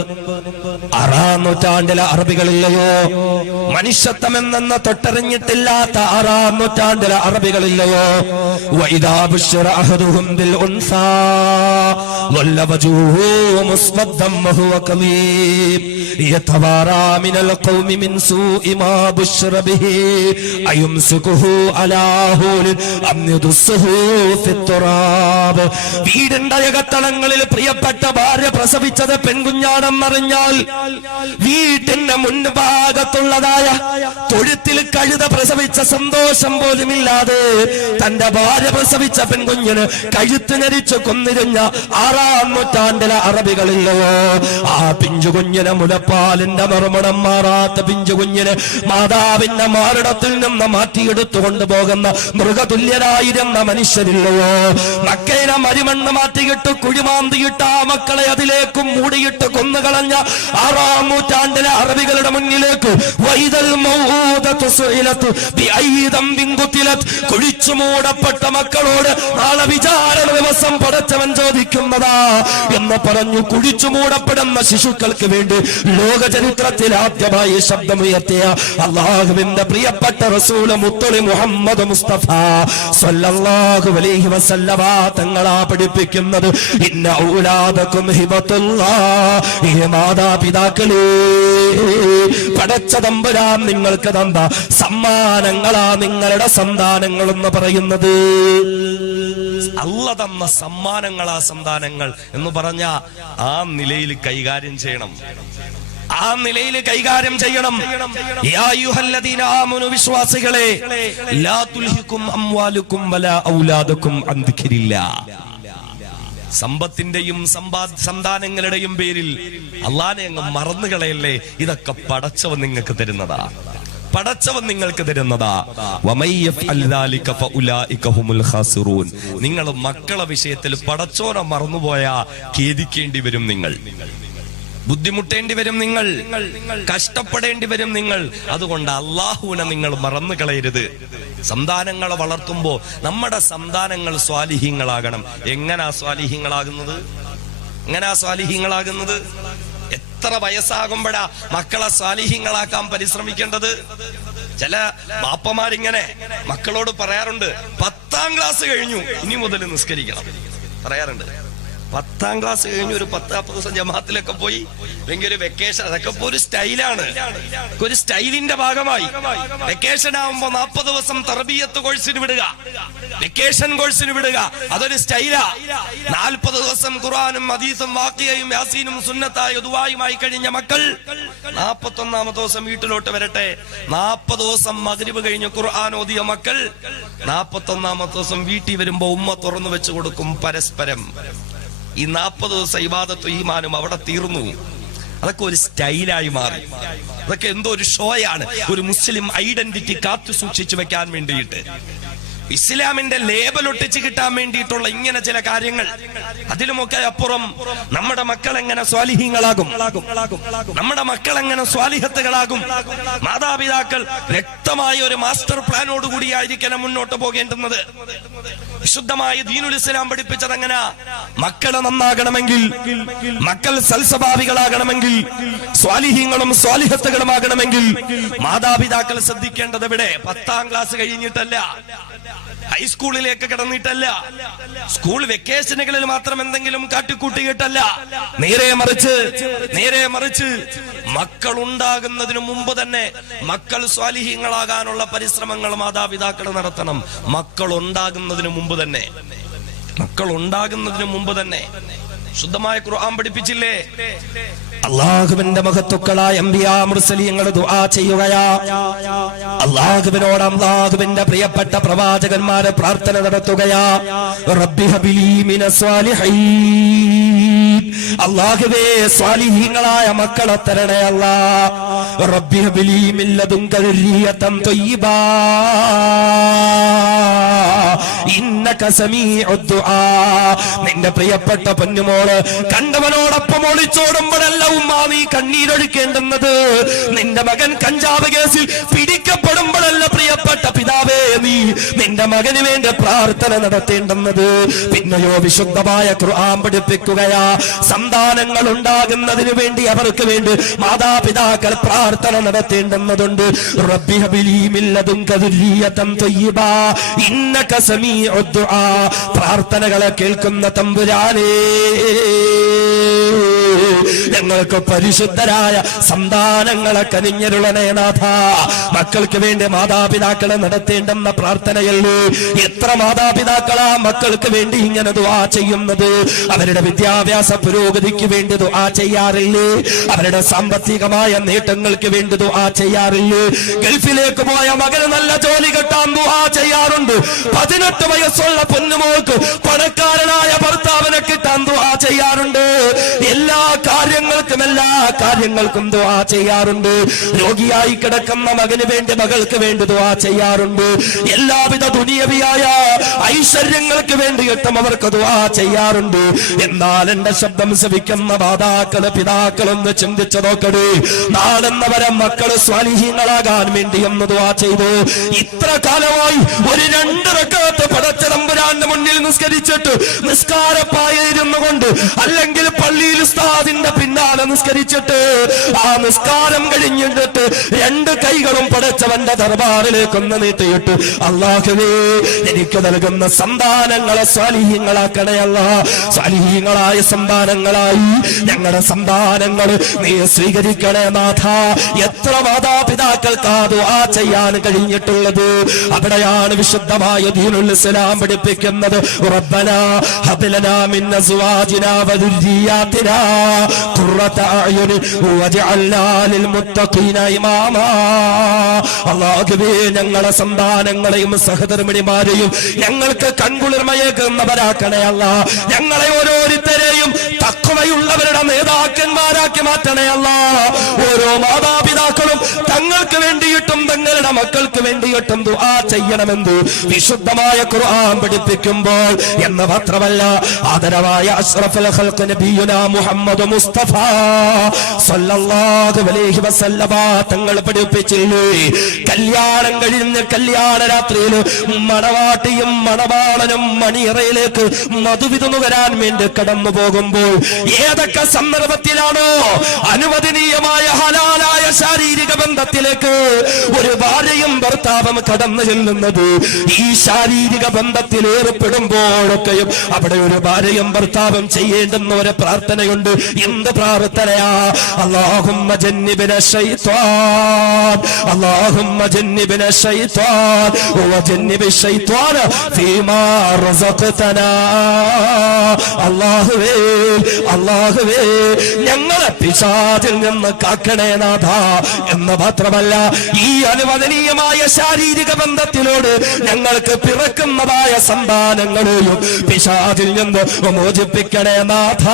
6-ാം നൂറ്റാണ്ടിലെ അറബികളില്ലയോ? മനുഷ്യത്വം എന്ന തൊട്ടറിഞ്ഞിട്ടില്ലാത്ത 6-ാം നൂറ്റാണ്ടിലെ അറബികളില്ലയോ? വഇദാ ബുശ്ശിറ അഹദുഹും ബിൽ ഉൻസാ مسودا وهو كظيم يتوارى من القوم من سوء ما بشر به أيمسكه على هون أم يدسه في التراب. വീടിന്റെ അകത്തളങ്ങളിൽ പ്രിയപ്പെട്ട ഭാര്യ പ്രസവിച്ചത് പെൺകുഞ്ഞാണെന്നറിഞ്ഞാൽ വീട്ടിന്റെ മുൻഭാഗത്തുള്ളതായ തൊഴുത്തിൽ കഴുത പ്രസവിച്ച സന്തോഷം പോലുമില്ലാതെ തന്റെ ഭാര്യ പ്രസവിച്ച പെൺകുഞ്ഞിന് കഴുത്ത് ഞെരിച്ചു കൊന്നിരുന്ന 6-ാം നൂറ്റാണ്ടിലെ അറബികളില്ലയോ? ആ പിഞ്ചുകുഞ്ഞിനെ, മുലപ്പാലിന്റെ മറുമണം മാറാത്ത പിഞ്ചുകുഞ്ഞിന് മാതാവിന്റെ മാറിടത്തിൽ നിന്ന് മാറ്റിയെടുത്തു കൊണ്ടുപോകുന്ന മൃഗതുല്യരായിരുന്ന മനുഷ്യരില്ലയോ? മക്കയിലെ മരിമണ്ണ് മാറ്റിയിട്ട് കുഴിമാന്തിയിട്ട് ആ മക്കളെ അതിലേക്കും മൂടിയിട്ട് കൊന്നുകളഞ്ഞ 6-ാം നൂറ്റാണ്ടിലെ അറബികളുടെ മുന്നിലേക്ക് കുഴിച്ചു മൂടപ്പെട്ട മക്കളോട് നാളെ വിചാരണ ദിവസം പടച്ചവൻ ചോദിക്കുന്നതാ, എന്ന് പറഞ്ഞു കുഴിച്ചു മൂടപ്പെടുന്ന ശിശുക്കൾക്ക് വേണ്ടി ലോക ചരിത്രത്തിൽ ആദ്യമായി ശബ്ദമുയർത്തിയ അല്ലാഹുവിന്റെ പ്രിയപ്പെട്ട റസൂൽ മുത്തളി മുഹമ്മദ് മുസ്തഫ സ്വല്ലല്ലാഹു അലൈഹി വസല്ലമ തങ്ങളാ പഠിപ്പിക്കുന്നത് ഇന്ന ഔലാദകും ഹിബത്തുല്ലാഹ്, ഈ മാതാപിതാക്കളെ പടച്ച തമ്പുരാൻ നിങ്ങൾക്ക് തന്ന സമ്മാനങ്ങളാ നിങ്ങളുടെ സന്താനങ്ങൾ എന്ന് പറയുന്നത്. അല്ലാഹു തന്ന സമ്മാനങ്ങളാ സന്താനങ്ങൾ എന്ന് പറഞ്ഞ ആ നിലയിൽ കൈകാര്യം ചെയ്യണം, ആ നിലയിൽ കൈകാര്യം ചെയ്യണം. യാ അയ്യുഹല്ലദീന ആമനു, വിശ്വാസികളെ, ലാ തുൽഹികും അംവാലുകും വലാ ഔലാദുകും അൻ ദിക്രില്ലാഹ്. സമ്പത്തിന്റെയും സന്താനങ്ങളുടെയും പേരിൽ അള്ളാനെ അങ്ങ് മറന്നുകളയല്ലേ. ഇതൊക്കെ പടച്ചവൻ നിങ്ങൾക്ക് തരുന്നതാ, പടച്ചവൻ നിങ്ങൾക്ക് തരുന്നതാ. നിങ്ങൾ മക്കളെ വിഷയത്തിൽ പടച്ചോനെ മറന്നുപോയാ ഖേദിക്കേണ്ടി വരും, നിങ്ങൾ ബുദ്ധിമുട്ടേണ്ടി വരും, നിങ്ങൾ കഷ്ടപ്പെടേണ്ടി വരും നിങ്ങൾ. അതുകൊണ്ട് അള്ളാഹുവിനെ നിങ്ങൾ മറന്നു കളയരുത്. സന്താനങ്ങളെ വളർത്തുമ്പോ നമ്മുടെ സന്താനങ്ങൾ സ്വാലിഹീങ്ങളാകണം. എങ്ങനാ സ്വാലിഹീങ്ങളാകുന്നത്? എങ്ങനാ സ്വാലിഹീങ്ങളാകുന്നത്? എത്ര വയസ്സാകുമ്പോഴാ മക്കളെ സ്വാലിഹീങ്ങളാക്കാൻ പരിശ്രമിക്കേണ്ടത്? ചില ബാപ്പമാരിങ്ങനെ മക്കളോട് പറയാറുണ്ട്, 10ാം ക്ലാസ് കഴിഞ്ഞു ഇനി മുതൽ നിസ്കരിക്കണം പറയാറുണ്ട്. 10ാം ക്ലാസ് കഴിഞ്ഞു ഒരു 10-40 ദിവസം ജമാഅത്തിലൊക്കെ പോയി, അല്ലെങ്കിൽ ഒരു വെക്കേഷൻ, അതൊക്കെ ഇപ്പൊ ഒരു സ്റ്റൈലാണ്, ഒരു സ്റ്റൈലിന്റെ ഭാഗമായി. വെക്കേഷൻ ആവുമ്പോ 40 ദിവസം തർബിയത്ത് കോഴ്സിന് വിടുക, വെക്കേഷൻ കോഴ്സിന് വിടുക, അതൊരു സ്റ്റൈലാ. 40 ദിവസം ഖുർആനും ഹദീസും വാഖിയയും യാസീനും സുന്നത്തായ ദുആയുമായി കഴിഞ്ഞ മക്കൾ 41ാമത്തെ ദിവസം വീട്ടിലോട്ട് വരട്ടെ. 40 ദിവസം മഗ്രിബ് കഴിഞ്ഞ് ഖുർആൻ ഓതിയ മക്കൾ 41ാമത്തെ ദിവസം വീട്ടിൽ വരുമ്പോ ഉമ്മ തുറന്നു വെച്ചു കൊടുക്കും പരസ്പരം. ഈ 40 ദിവസം ഇബാദത്തും ഈമാനും അവിടെ തീർന്നു. അതൊക്കെ ഒരു സ്റ്റൈലായി മാറി. അതൊക്കെ എന്തോ ഒരു ഷോയാണ്, ഒരു മുസ്ലിം ഐഡന്റിറ്റി കാത്തു സൂക്ഷിച്ചു വെക്കാൻ വേണ്ടിയിട്ട്, ഇസ്ലാമിന്റെ ലേബൽ ഒട്ടിച്ച് കിട്ടാൻ വേണ്ടിയിട്ടുള്ള ഇങ്ങനെ ചില കാര്യങ്ങൾ. അതിലുമൊക്കെ അപ്പുറം നമ്മുടെ മക്കൾ എങ്ങനെ സ്വാലിഹീങ്ങളാകും, നമ്മുടെ മക്കൾ എങ്ങനെ സ്വാലിഹത്തുകളാകും. മാതാപിതാക്കൾ വ്യക്തമായ ഒരു മാസ്റ്റർ പ്ലാനോട് കൂടിയായിരിക്കണം മുന്നോട്ട് പോകേണ്ടുന്നത്. വിശുദ്ധമായ ദീനുൽ ഇസ്ലാം പഠിപ്പിച്ചത് എങ്ങനെ? മക്കളെ നന്നാകണമെങ്കിൽ, മക്കൾ സൽസ്വഭാവികളാകണമെങ്കിൽ, സ്വാലിഹീങ്ങളും സ്വാലിഹത്തുകളുമാകണമെങ്കിൽ മാതാപിതാക്കൾ ശ്രദ്ധിക്കേണ്ടത് എവിടെ? 10ാം ക്ലാസ് കഴിഞ്ഞിട്ടല്ല, ഹൈസ്കൂളിലേക്ക് കടന്നിട്ടല്ല, സ്കൂൾ വെക്കേഷനുകളിൽ മാത്രം എന്തെങ്കിലും കാട്ടിക്കൂട്ടിയിട്ടല്ല. നേരെ മറിച്ച് മക്കൾ ഉണ്ടാകുന്നതിന് മുമ്പ് തന്നെ മക്കൾ സ്വാലിഹീങ്ങളാകാനുള്ള പരിശ്രമങ്ങൾ മാതാപിതാക്കൾ നടത്തണം. മക്കൾ ഉണ്ടാകുന്നതിന് മുമ്പ് തന്നെ ശുദ്ധമായ ഖുർആൻ പഠിപ്പിച്ചില്ലേ? അള്ളാഹുവിന്റെ മഹത്തുക്കളായ അംബിയാ മുർസലീങ്ങൾ ദുആ ചെയ്യുകയാ. അള്ളാഹുവിനോട് അള്ളാഹുവിന്റെ പ്രിയപ്പെട്ട പ്രവാചകന്മാരെ പ്രാർത്ഥന നടത്തുകയാ. റബ്ബി ഹബിലി മിനസ് സ്വാലിഹീൻ, അള്ളാഹുവേ സ്വാലിഹീങ്ങളായ മക്കളെ തരണേ അല്ലാ. റബ്ബി ഹബിലി മിൻ ലദുൻക ദുർരിയതൻ ത്വയ്യിബാ ഇന്നക സമീഉദ് ദുആ. നിന്റെ പ്രിയപ്പെട്ട പൊന്നുമോള് കണ്ടവനോടൊപ്പം ഒളിച്ചോടുമ്പോഴല്ല ഉമ്മ നീ കണ്ണീരൊഴുക്കേണ്ടുന്നത്. നിന്റെ മകൻ കഞ്ചാവ് കേസിൽ പിടിക്കപ്പെടുമ്പോഴല്ല പ്രിയപ്പെട്ട പിതാവേ നീ നിന്റെ മകന് വേണ്ടി പ്രാർത്ഥന നടത്തേണ്ടുന്നത്. പിന്നെയോ വിശുദ്ധമായ ഖുർആൻ പഠിപ്പിക്കുകയാ. സന്താനങ്ങൾ ഉണ്ടാകുന്നതിന് വേണ്ടി അവർക്ക് വേണ്ടി മാതാപിതാക്കൾ പ്രാർത്ഥന നടത്തേണ്ടുന്നതുണ്ട്. റബ്ബി ഹബിലി മിൻ ലദുൻക ദുർരിയതൻ ത്വയ്യിബാ ഇന്നക സമീഉദ് ദുആ. പ്രാർത്ഥനകളെ കേൾക്കുന്ന തമ്പുരാനേ, ഞങ്ങൾക്ക് പരിശുദ്ധരായ സന്താനങ്ങളെ കനിഞ്ഞരുളണേ നാഥ. മക്കൾക്ക് വേണ്ടി മാതാപിതാക്കളെ നടത്തേണ്ടെന്ന പ്രാർത്ഥനയല്ലേ. എത്ര മാതാപിതാക്കളാ മക്കൾക്ക് വേണ്ടി ഇങ്ങനെ ദുആ ചെയ്യുന്നത്? അവരുടെ വിദ്യാഭ്യാസ പുരോഗതിക്ക് വേണ്ടി ദുആ ചെയ്യാറില്ലേ? അവരുടെ സാമ്പത്തികമായ നേട്ടങ്ങൾക്ക് വേണ്ടി ദുആ ചെയ്യാറില്ലേ? ഗൾഫിലേക്ക് പോയ മകന് നല്ല ജോലി കിട്ടാൻ ദുആ ചെയ്യാറുണ്ട്. 18 വയസ്സുള്ള പൊന്നുമോൾക്ക് പണക്കാരനായ ഭർത്താവിനെ കിട്ടാൻ ദുആ ചെയ്യാറുണ്ട്. എല്ലാ കാര്യങ്ങളും കാര്യങ്ങൾക്കും എല്ലാ കാര്യങ്ങൾക്കും ദുആ ചെയ്യാറുണ്ട്. രോഗിയായി കിടക്കുന്ന മകന് വേണ്ടി, മകൾക്ക് വേണ്ടി ദുആ ചെയ്യാറുണ്ട്. എല്ലാവിധ ദുനിയവിയായ ഐശ്വര്യങ്ങൾക്ക് വേണ്ടിയിട്ടും അവർക്ക് ദുആ ചെയ്യാറുണ്ട്. എന്നാൽ എന്റെ ശബ്ദം ശ്രവിക്കുന്ന മാതാക്കള്, പിതാക്കളൊന്ന് ചിന്തിച്ചു നോക്കണേ. നാളെന്നവരെ മക്കള് സ്വാലിഹീങ്ങളാകാൻ വേണ്ടി എന്ന് ദുആ ചെയ്തു. ഇത്ര കാലമായി ഒരു 2 റക്അത്ത് പടച്ച തമ്പുരാന്റെ മുന്നിൽ നിസ്കരിച്ചിട്ട് നിസ്കാരപ്പായിരുന്നു കൊണ്ട്, അല്ലെങ്കിൽ പള്ളിയിൽ ഉസ്താദിന്റെ പിന്നാലെ നിസ്കരിച്ചിട്ട് ആ നിസ്കാരം കഴിഞ്ഞിട്ട് 2 കൈകളും പടച്ചവന്റെ ദർബാറിലേക്കൊന്ന് നീട്ടിയിട്ട്, അല്ലാഹുവേ എനിക്ക് നൽകുന്ന സന്താനങ്ങളെ സ്വാലിഹീങ്ങളാക്കണേ അല്ലാഹ്. സ്വാലിഹീങ്ങളായ സന്താനങ്ങളായി ഞങ്ങളുടെ സന്താനങ്ങൾ നീ സ്വീകരിക്കണേ നാഥ. എത്ര മാതാപിതാക്കൾക്ക് ആ ദുആ ചെയ്യാൻ കഴിഞ്ഞിട്ടുള്ളത്. അവിടെയാണ് വിശുദ്ധമായ ദീനുൽ ഇസ്ലാം പഠിപ്പിക്കുന്നത്. റബ്ബനാ ഹബ് ലനാ മിൻ അസ്വാജിനാ വദുരിയാതിനാ ഖുർറത അയുനി വജഅൽനാ ലിൽ മുത്തഖീന ഇമാമാ. അല്ലാഹുവേ ഞങ്ങളുടെ സന്താനങ്ങളെയും സഹധർമ്മിണിമാരെയും ഞങ്ങൾക്ക് കൺകുളിർമയേകുന്നവരാക്കണേ അല്ലാഹ്. ഞങ്ങളെ ഓരോരുത്തരെയും തഖ്വയുള്ളവരുടെ നേതാക്കന്മാരാക്കി മാറ്റണേ അല്ലാഹ്. ഓരോ മാതാപിതാക്കളും തങ്ങൾക്ക് വേണ്ടിയിട്ടും തങ്ങളുടെ മക്കൾക്ക് വേണ്ടിയിട്ടും ദുആ ചെയ്യണമെന്ന് വിശുദ്ധമായ ഖുർആൻ പഠിപ്പിക്കുമ്പോൾ എന്ന് മാത്രമല്ല, ആദരവായ അഷ്റഫുൽ ഖൽഖ് നബിയുനാ മുഹമ്മദ് മുസ്തഫ സല്ലല്ലാഹു അലൈഹി വസല്ലമ തങ്ങൾ പഠിപ്പിച്ചില്ലേ, കല്യാണം കഴിഞ്ഞ് കല്യാണ രാത്രിയിൽ മണവാട്ടിയും മണവാളനും മണിയറയിലേക്ക് മധുവിധു വരാൻ വേണ്ടി കടന്നു പോകുമ്പോൾ ഏതൊക്കെ സന്ദർഭത്തിലാണോ അനുവദനീയമായ ഹലാലായ ശാരീരിക ബന്ധത്തിലേക്ക് ഒരു ഭാര്യയും ഭർത്താവും കടന്നു ചെല്ലുന്നത്, ഈ ശാരീരിക ബന്ധത്തിൽ ഏർപ്പെടുമ്പോഴൊക്കെയും അവിടെ ഒരു ഭാര്യയും ഭർത്താവും ചെയ്യേണ്ടുന്ന ഒരു പ്രാർത്ഥനയുണ്ട്. എന്ത് പ്രാർത്ഥനയാ? അല്ലാഹുമ്മ ജന്നിബിന ശൈത്വാൻ, അല്ലാഹുമ്മ ജന്നിബിന ശൈത്വാൻ വജന്നിബി ശൈത്വാന ഫീമാ റസഖ്തനാ. അല്ലാഹുവേ അല്ലാഹുവേ ഞങ്ങളെ പിശാചിൽ നിന്ന് കാക്കണേ നാഥ. എന്ന് മാത്രമല്ല, ഈ അനുവദനീയമായ ശാരീരിക ബന്ധത്തിലൂടെ ഞങ്ങൾക്ക് പിറക്കുന്നതായ സന്താനങ്ങളെയും പിശാചിൽ നിന്ന് മോചിപ്പിക്കണേ നാഥ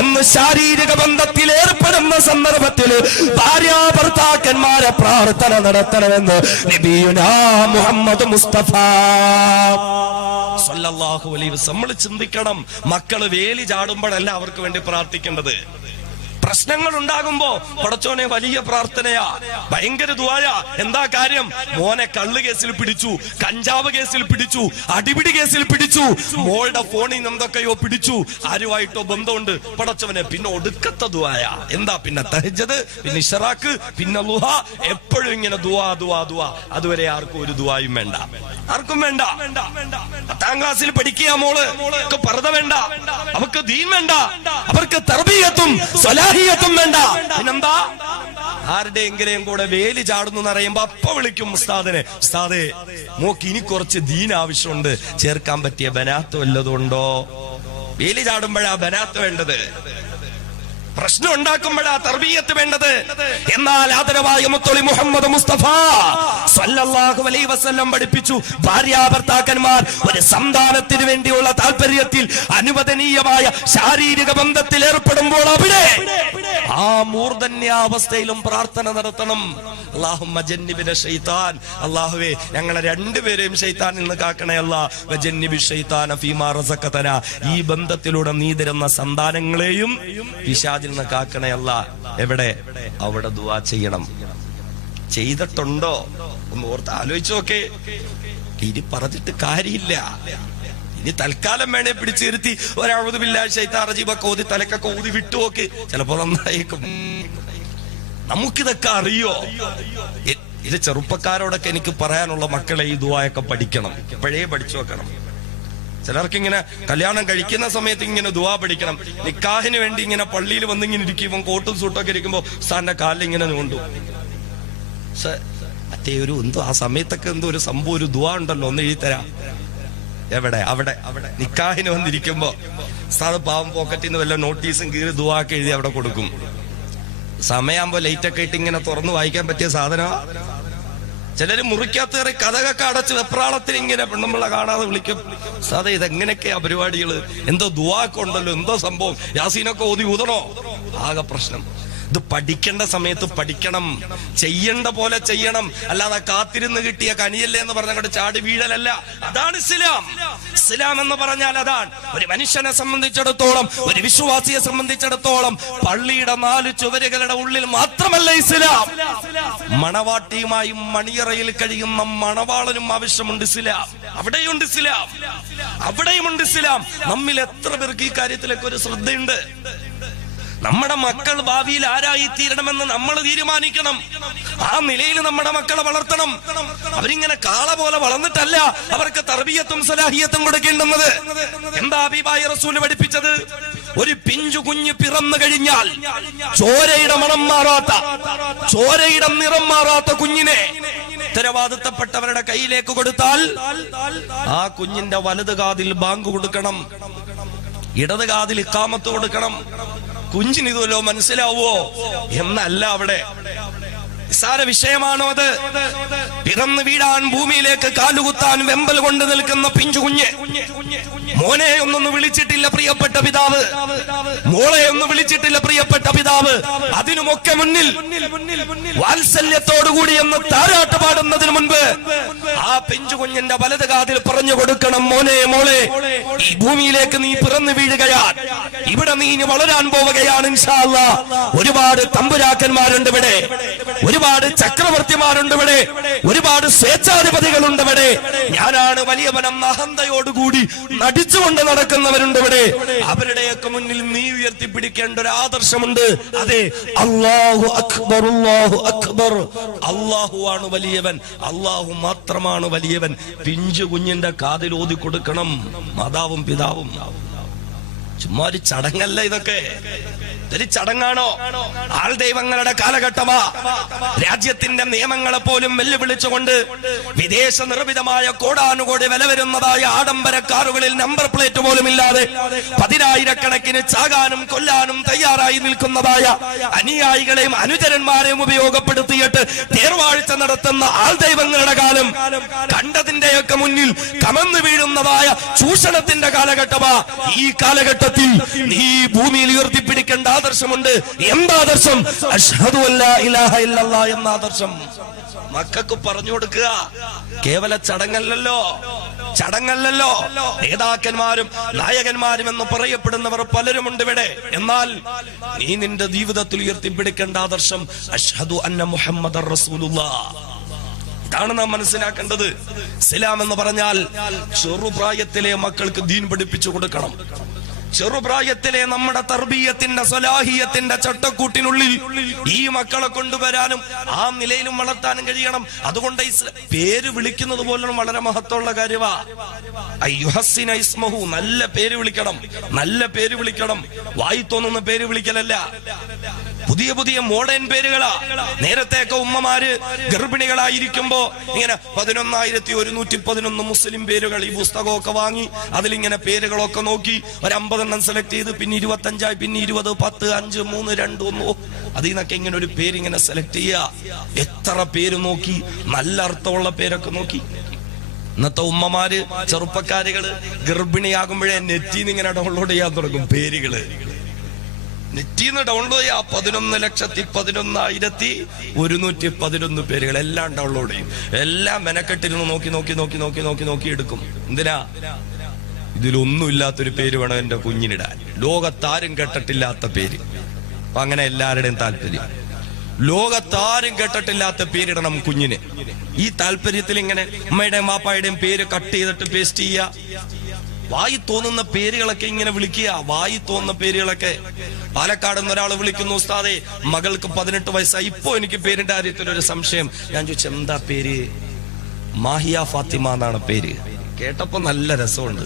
എന്ന് ശാരീരിക ബന്ധത്തിൽ ഏർപ്പെടുന്ന സന്ദർഭത്തിൽ ഭാര്യാ ഭർത്താക്കന്മാരെ പ്രാർത്ഥന നടത്തണമെന്ന് നബിയുനാ മുഹമ്മദ് മുസ്തഫ സല്ലല്ലാഹു അലൈഹി വസല്ലം. നമ്മൾ ചിന്തിക്കണം, മക്കള് വേലി ചാടുമ്പോഴല്ല അവർക്ക് വേണ്ടി പ്രാർത്ഥിക്കേണ്ടത്. പ്രശ്നങ്ങൾ ഉണ്ടാകുമ്പോ പടച്ചോനെ വലിയ പ്രാർത്ഥനയാ, ഭയങ്കര ദുആയാ. എന്താ കാര്യം? മോനെ കള്ള് കേസിൽ പിടിച്ചു, കഞ്ചാവ് കേസിൽ പിടിച്ചു, അടിപിടി കേസിൽ പിടിച്ചു, മോളുടെ ഫോണിൽ നിന്ന് എന്തൊക്കെയോ പിടിച്ചു, ആരുമായിട്ടോ ബന്ധമുണ്ട്. പടച്ചവനെ പിന്നെ ഒടുക്കത്തെ ദുആയാ. എന്താ? പിന്നെ തഹജ്ജുദ്, പിന്നെ ഇശ്റാഖ്, പിന്നെ ളുഹ. എപ്പോഴും ഇങ്ങനെ ദുആ ദുആ ദുആ. അതുവരെ ആർക്കും ഒരു ദുആയും വേണ്ട, ആർക്കും വേണ്ട. 10ാം ക്ലാസ്സിൽ പഠിക്കുക മോള്, പർദ്ദ വേണ്ട, അവർക്ക് ദീൻ വേണ്ട, അവർക്ക് തർബിയത്തും സ്വലാഹിയത്തും വേണ്ട. പിന്നെന്താ? ആരുടെയെങ്കിലും കൂടെ വേലി ചാടുന്നു എന്നറിയുമ്പോ അപ്പൊ വിളിക്കും ഉസ്താദിനെ, ഉസ്താദേ മോക്ക് ഇനി കുറച്ച് ദീൻ ആവശ്യമുണ്ട്, ചേർക്കാൻ പറ്റിയ ബനാത്ത് വല്ലതുണ്ടോ? വേലി ചാടുമ്പോഴാ ബനാത്ത് വേണ്ടത്, പ്രശ്നം ഉണ്ടാക്കുമ്പോഴാ തർബിയത്ത് വേണ്ടത്. എന്നാൽ ആദരവായ മുത്തളി മുഹമ്മദ് മുസ്തഫ സല്ലല്ലാഹു അലൈഹി വസല്ലം പഠിപ്പിച്ചു, ഭാര്യാ ഭർത്താക്കന്മാർ ഒരു സന്താനത്തിന് വേണ്ടിയുള്ള താല്പര്യത്തിൽ അനുവദനീയമായ ശാരീരിക ബന്ധത്തിൽ ഏർപ്പെടുമ്പോൾ അവിടെ ആ മൂർധന്യാവസ്ഥയിലും പ്രാർത്ഥന നടത്തണം. അല്ലാഹുമ്മ ജന്നിബിന ശൈത്താൻ, അല്ലാഹുവേ ഞങ്ങളെ രണ്ടുപേരെയും ശൈത്താനിൽ നിന്ന് കാക്കണേ അല്ലാഹ്. വജന്നിബി ശൈത്താന ഫീമാ റസഖതന, ഈ ബന്ധത്തിലൂടെ നീ തരുന്ന സന്താനങ്ങളെയും പിശാചിൽ നിന്ന് കാക്കണേ അല്ലാഹ്. എവിടെ? അവിടെ ദുആ ചെയ്യണം. ചെയ്തിട്ടുണ്ടോ ഒന്ന് ഓർത്ത് ആലോചിച്ചു നോക്കേ. ഇനി പറഞ്ഞിട്ട് കാര്യമില്ല. ഇനി തൽക്കാലം വേണേ പിടിച്ചിരുത്തി ഒരഅഊദു ബില്ലാഹി ശൈത്താനിർ റജീം ഓതി തലക്കൊക്കെ ഊതി വിട്ടു നോക്ക്, ചിലപ്പോ നന്നായേക്കും. നമുക്കിതൊക്കെ അറിയോ? ഇത് ചെറുപ്പക്കാരോടൊക്കെ എനിക്ക് പറയാനുള്ള, മക്കളെ ഈ ദുആയൊക്കെ പഠിക്കണം, ഇപ്പോഴേ പഠിച്ചു വെക്കണം. ചിലർക്ക് ഇങ്ങനെ കല്യാണം കഴിക്കുന്ന സമയത്ത് ഇങ്ങനെ ദുആ പഠിക്കണം. നിക്കാഹിന് വേണ്ടി ഇങ്ങനെ പള്ളിയിൽ വന്നിങ്ങനെ ഇരിക്കുമ്പോൾ കോട്ടും സൂട്ടൊക്കെ ഇരിക്കുമ്പോ സാറിന്റെ കാലിൽ ഇങ്ങനെ നീണ്ടു മറ്റേ ഒരു എന്തോ ആ സമയത്തൊക്കെ എന്തോ ഒരു സംഭവം, ഒരു ദുആ ഉണ്ടല്ലോ, ഒന്ന് എഴുതിത്തരാം. എവിടെ? അവിടെ നിക്കാഹിന് വന്നിരിക്കുമ്പോ സാറ് പാവം പോക്കറ്റിൽ നിന്ന് വല്ല നോട്ടീസും കീറി ദുആ ഒക്കെ എഴുതി അവിടെ കൊടുക്കും. സമയമാകുമ്പോ ലൈറ്റൊക്കെ ഇട്ട് ഇങ്ങനെ തുറന്ന് വായിക്കാൻ പറ്റിയ സാധനം. ചിലര് മുറിക്കകത്ത് കയറി കഥകൊക്കെ അടച്ച് വെപ്രാളത്തിൽ ഇങ്ങനെ പെണ്ണുമ്പിള്ള കാണാതെ വിളിക്കും. സാധേ ഇതെങ്ങനെയൊക്കെയാ പരിപാടികള്? എന്തോ ദുആ ഒക്കെ ഉണ്ടല്ലോ, എന്തോ സംഭവം, യാസീനൊക്കെ ഓതി ഊതണോ? ആകെ പ്രശ്നം. ഇത് പഠിക്കേണ്ട സമയത്ത് പഠിക്കണം, ചെയ്യേണ്ട പോലെ ചെയ്യണം, അല്ലാതെ കാത്തിരുന്ന് കിട്ടിയ കനിയല്ലേ എന്ന് പറഞ്ഞ ചാടി വീഴലല്ല. അതാണ് ഇസ്ലാം. ഇസ്ലാം എന്ന് പറഞ്ഞാൽ അതാണ്. ഒരു മനുഷ്യനെ സംബന്ധിച്ചിടത്തോളം, ഒരു വിശ്വാസിയെ സംബന്ധിച്ചിടത്തോളം പള്ളിയുടെ 4 ചുവരുകളുടെ ഉള്ളിൽ മാത്രമല്ല ഇസ്ലാം, മണവാട്ടിയുമായും മണിയറയിൽ കഴിയുന്ന മണവാളനും ആവശ്യമുണ്ട് ഇസ്ലാം. അവിടെയുണ്ട് ഇസ്ലാം, അവിടെയുമുണ്ട് ഇസ്ലാം. നമ്മിൽ എത്ര പേർക്ക് ഈ കാര്യത്തിലൊക്കെ ഒരു ശ്രദ്ധയുണ്ട്? നമ്മുടെ മക്കൾ ഭാവിയിൽ ആരായി തീരണമെന്ന് നമ്മൾ തീരുമാനിക്കണം. ആ നിലയിൽ നമ്മുടെ മക്കളെ വളർത്തണം. അവരിങ്ങനെ കാള പോലെ വളർന്നിട്ടല്ല അവർക്ക് തർബിയത്തും സലാഹിയത്തും കൊടുക്കേണ്ടുന്നത്. എന്താ ഹബീബായ റസൂൽ പഠിപ്പിച്ചത്? ഒരു പിഞ്ചു കുഞ്ഞ് പിറന്നു കഴിഞ്ഞാൽ ചോരയുടെ മണം മാറാത്ത, ചോരയുടെ നിറം മാറാത്ത കുഞ്ഞിനെ ഉത്തരവാദിത്തപ്പെട്ടവരുടെ കയ്യിലേക്ക് കൊടുത്താൽ ആ കുഞ്ഞിന്റെ വലത് കാതിൽ ബാങ്ക് കൊടുക്കണം, ഇടത് കാതിൽ ഇഖാമത്ത് കൊടുക്കണം. കുഞ്ഞിന് ഇതുവല്ലോ മനസ്സിലാവോ എന്നല്ല. അവിടെ നിസ്സാര വിഷയമാണോ അത്? പിറന്നു വീഴാൻ, ഭൂമിയിലേക്ക് കാലുകുത്താൻ വെമ്പൽ കൊണ്ട് നിൽക്കുന്ന പിഞ്ചു കുഞ്ഞ്. മോനെ ഒന്നൊന്ന് വിളിച്ചിട്ടില്ല പ്രിയപ്പെട്ട പിതാവ്, മോളെ ഒന്ന് വിളിച്ചിട്ടില്ല പ്രിയപ്പെട്ട പിതാവ്. അതിനുമൊക്കെ മുന്നിൽ വാത്സല്യത്തോടുകൂടി എന്ന് താരാട്ട് പാടുന്നതിന് മുൻപ് ആ പിഞ്ചു കുഞ്ഞിന്റെ വലത് കാതിൽ പറഞ്ഞു കൊടുക്കണം, മോനെ മോളെ, ഈ ഭൂമിയിലേക്ക് നീ പിറന്നു വീഴുകയാണ്, ഇവിടെ നീ ഇനി വളരാൻ പോവുകയാണ് ഇൻഷാ അല്ലാഹ്. ഒരുപാട് തമ്പുരാക്കന്മാരുണ്ട് ഇവിടെ, ഒരുപാട് ചക്രവർത്തിമാരുണ്ട് ഇവിടെ, ഒരുപാട് സ്വേച്ഛാധിപതികളുണ്ട് ഇവിടെ. ഞാനാണ് വലിയവനെന്ന അഹന്തയോടുകൂടി നടിച്ചുകൊണ്ട് നടക്കുന്നവരുണ്ട് ഇവിടെ. അവരുടെയൊക്കെ മുന്നിൽ നീ ഉയർത്തിപ്പിടിക്കേണ്ട ഒരു ആദർശമുണ്ട്. അതെ, അല്ലാഹു അക്ബർ, അല്ലാഹു അക്ബർ. അല്ലാഹു ആണ് വലിയവൻ, അല്ലാഹു മാത്രമാണ് വലിയവൻ. പിഞ്ചു കുഞ്ഞിന്റെ കാതിൽ ഓതി കൊടുക്കണം മാതാവും പിതാവും. ചുമ്മാ ഒരു ചടങ്ങല്ല ഇതൊക്കെ. ഇതൊരു ചടങ്ങാണോ? ആൾ ദൈവങ്ങളുടെ കാലഘട്ടമാ. രാജ്യത്തിന്റെ നിയമങ്ങളെ പോലും വെല്ലുവിളിച്ചുകൊണ്ട് വിദേശ നിർമ്മിതമായ കോടാനുകോടി വില വരുന്നതായ ആഡംബര കാറുകളിൽ നമ്പർ പ്ലേറ്റ് പോലും ഇല്ലാതെ 10,000-കണക്കിന് ചാകാനും കൊല്ലാനും തയ്യാറായി നിൽക്കുന്നതായ അനുയായികളെയും അനുചരന്മാരെയും ഉപയോഗപ്പെടുത്തിയിട്ട് തേർവാഴ്ച നടത്തുന്ന ആൾ ദൈവങ്ങളുടെ കാലം കണ്ടതിന്റെയൊക്കെ മുന്നിൽ കമന്നു വീഴുന്നതായ ചൂഷണത്തിന്റെ കാലഘട്ടമാ. ഈ കാലഘട്ടത്തിൽ നീ ഭൂമിയിൽ ഉയർത്തിപ്പിടിക്കേണ്ട ആദർശമുണ്ട്. എന്താദർശം? അഷ്ഹദു അല്ലാ ഇലാഹ ഇല്ലല്ലാഹ് എന്ന ആദർശം മക്കൾക്ക് പറഞ്ഞു കൊടുക്കുക. കേവല ചടങ്ങല്ലല്ലോ, ചടങ്ങല്ലല്ലോ. നേതാക്കന്മാരും നായകന്മാരും എന്ന് പറയപ്പെടുന്നവർ പലരുമുണ്ട് ഇവിടെ. എന്നാൽ നീ നിന്റെ ജീവിതത്തിൽ ഉയർത്തിപ്പിടിക്കേണ്ട ആദർശം അഷ്ഹദു അന്ന മുഹമ്മദർ റസൂലുള്ളാഹ്. ഇതാണ് നാം മനസ്സിലാക്കേണ്ടത്. ഇസ്ലാം എന്ന് പറഞ്ഞാൽ ചെറുപ്രായത്തിലെ മക്കൾക്ക് ദീൻ പഠിപ്പിച്ചു കൊടുക്കണം. ചെറുപ്രായത്തിലെ നമ്മുടെ തർബീയത്തിന്റെ സലാഹിയത്തിന്റെ ചട്ടക്കൂട്ടിനുള്ളിൽ ഈ മക്കളെ കൊണ്ടുവരാനും ആ നിലയിലും വളർത്താനും കഴിയണം. അതുകൊണ്ട് പേര് വിളിക്കുന്നത് പോലും വളരെ മഹത്വമുള്ള കാര്യമാ. അയ്യുഹസ്സിന ഇസ്മഹു, നല്ല പേര് വിളിക്കണം, നല്ല പേര് വിളിക്കണം. വായി തോന്നുന്ന പേര് വിളിക്കലല്ല. പുതിയ പുതിയ മോഡേൺ പേരുകളാ. നേരത്തെയൊക്കെ ഉമ്മമാര് ഗർഭിണികളായിരിക്കുമ്പോ ഇങ്ങനെ 11,111 മുസ്ലിം പേരുകൾ ഈ പുസ്തകമൊക്കെ വാങ്ങി അതിലിങ്ങനെ പേരുകളൊക്കെ നോക്കി ഒരു 50 സെലക്ട് ചെയ്ത് പിന്നെ 25, പിന്നെ 20, 10, 5, 3, 2, 1 അതിൽ നിന്നൊക്കെ ഇങ്ങനെ ഒരു പേര് ഇങ്ങനെ സെലക്ട് ചെയ്യുക. എത്ര പേര് നോക്കി, നല്ല അർത്ഥമുള്ള പേരൊക്കെ നോക്കി. ഇന്നത്തെ ഉമ്മമാര്, ചെറുപ്പക്കാരികള് ഗർഭിണിയാകുമ്പോഴേ നെറ്റിന്ന് ഇങ്ങനെ ഡൗൺലോഡ് ചെയ്യാൻ തുടങ്ങും പേരുകള്. നെറ്റിന്ന് ഡൗൺലോഡ് ചെയ്യാ 11,11,111 പേരുകൾ എല്ലാം ഡൗൺലോഡ് ചെയ്യും. എല്ലാം മെനക്കെട്ടിരുന്ന് നോക്കി നോക്കി നോക്കി നോക്കി നോക്കി നോക്കി എടുക്കും. എന്തിനാ? ഇതിലൊന്നും ഇല്ലാത്തൊരു പേര് വേണം എന്റെ കുഞ്ഞിനിടാൻ, ലോകത്താരും കേട്ടിട്ടില്ലാത്ത പേര്. അപ്പൊ അങ്ങനെ എല്ലാവരുടെയും താല്പര്യം ലോകത്താരും കേട്ടിട്ടില്ലാത്ത പേരിടണം കുഞ്ഞിന്. ഈ താല്പര്യത്തിൽ ഇങ്ങനെ അമ്മയുടെയും വാപ്പായുടെയും പേര് കട്ട് ചെയ്തിട്ട് പേസ്റ്റ് ചെയ്യുക. വായി തോന്നുന്ന പേരുകളൊക്കെ ഇങ്ങനെ വിളിക്കുക. വായി തോന്നുന്ന പേരുകളൊക്കെ. പാലക്കാട് നിന്ന് ഒരാൾ വിളിക്കുന്നു, ഉസ്താദേ മകൾക്ക് 18 വയസ്സായി, ഇപ്പൊ എനിക്ക് പേരിന്റെ കാര്യത്തിൽ ഒരു സംശയം. ഞാൻ ചോദിച്ചു, എന്താ പേര്? മാഹിയ ഫാത്തിമ എന്നാണ് പേര്. കേട്ടപ്പോ നല്ല രസമുണ്ട്.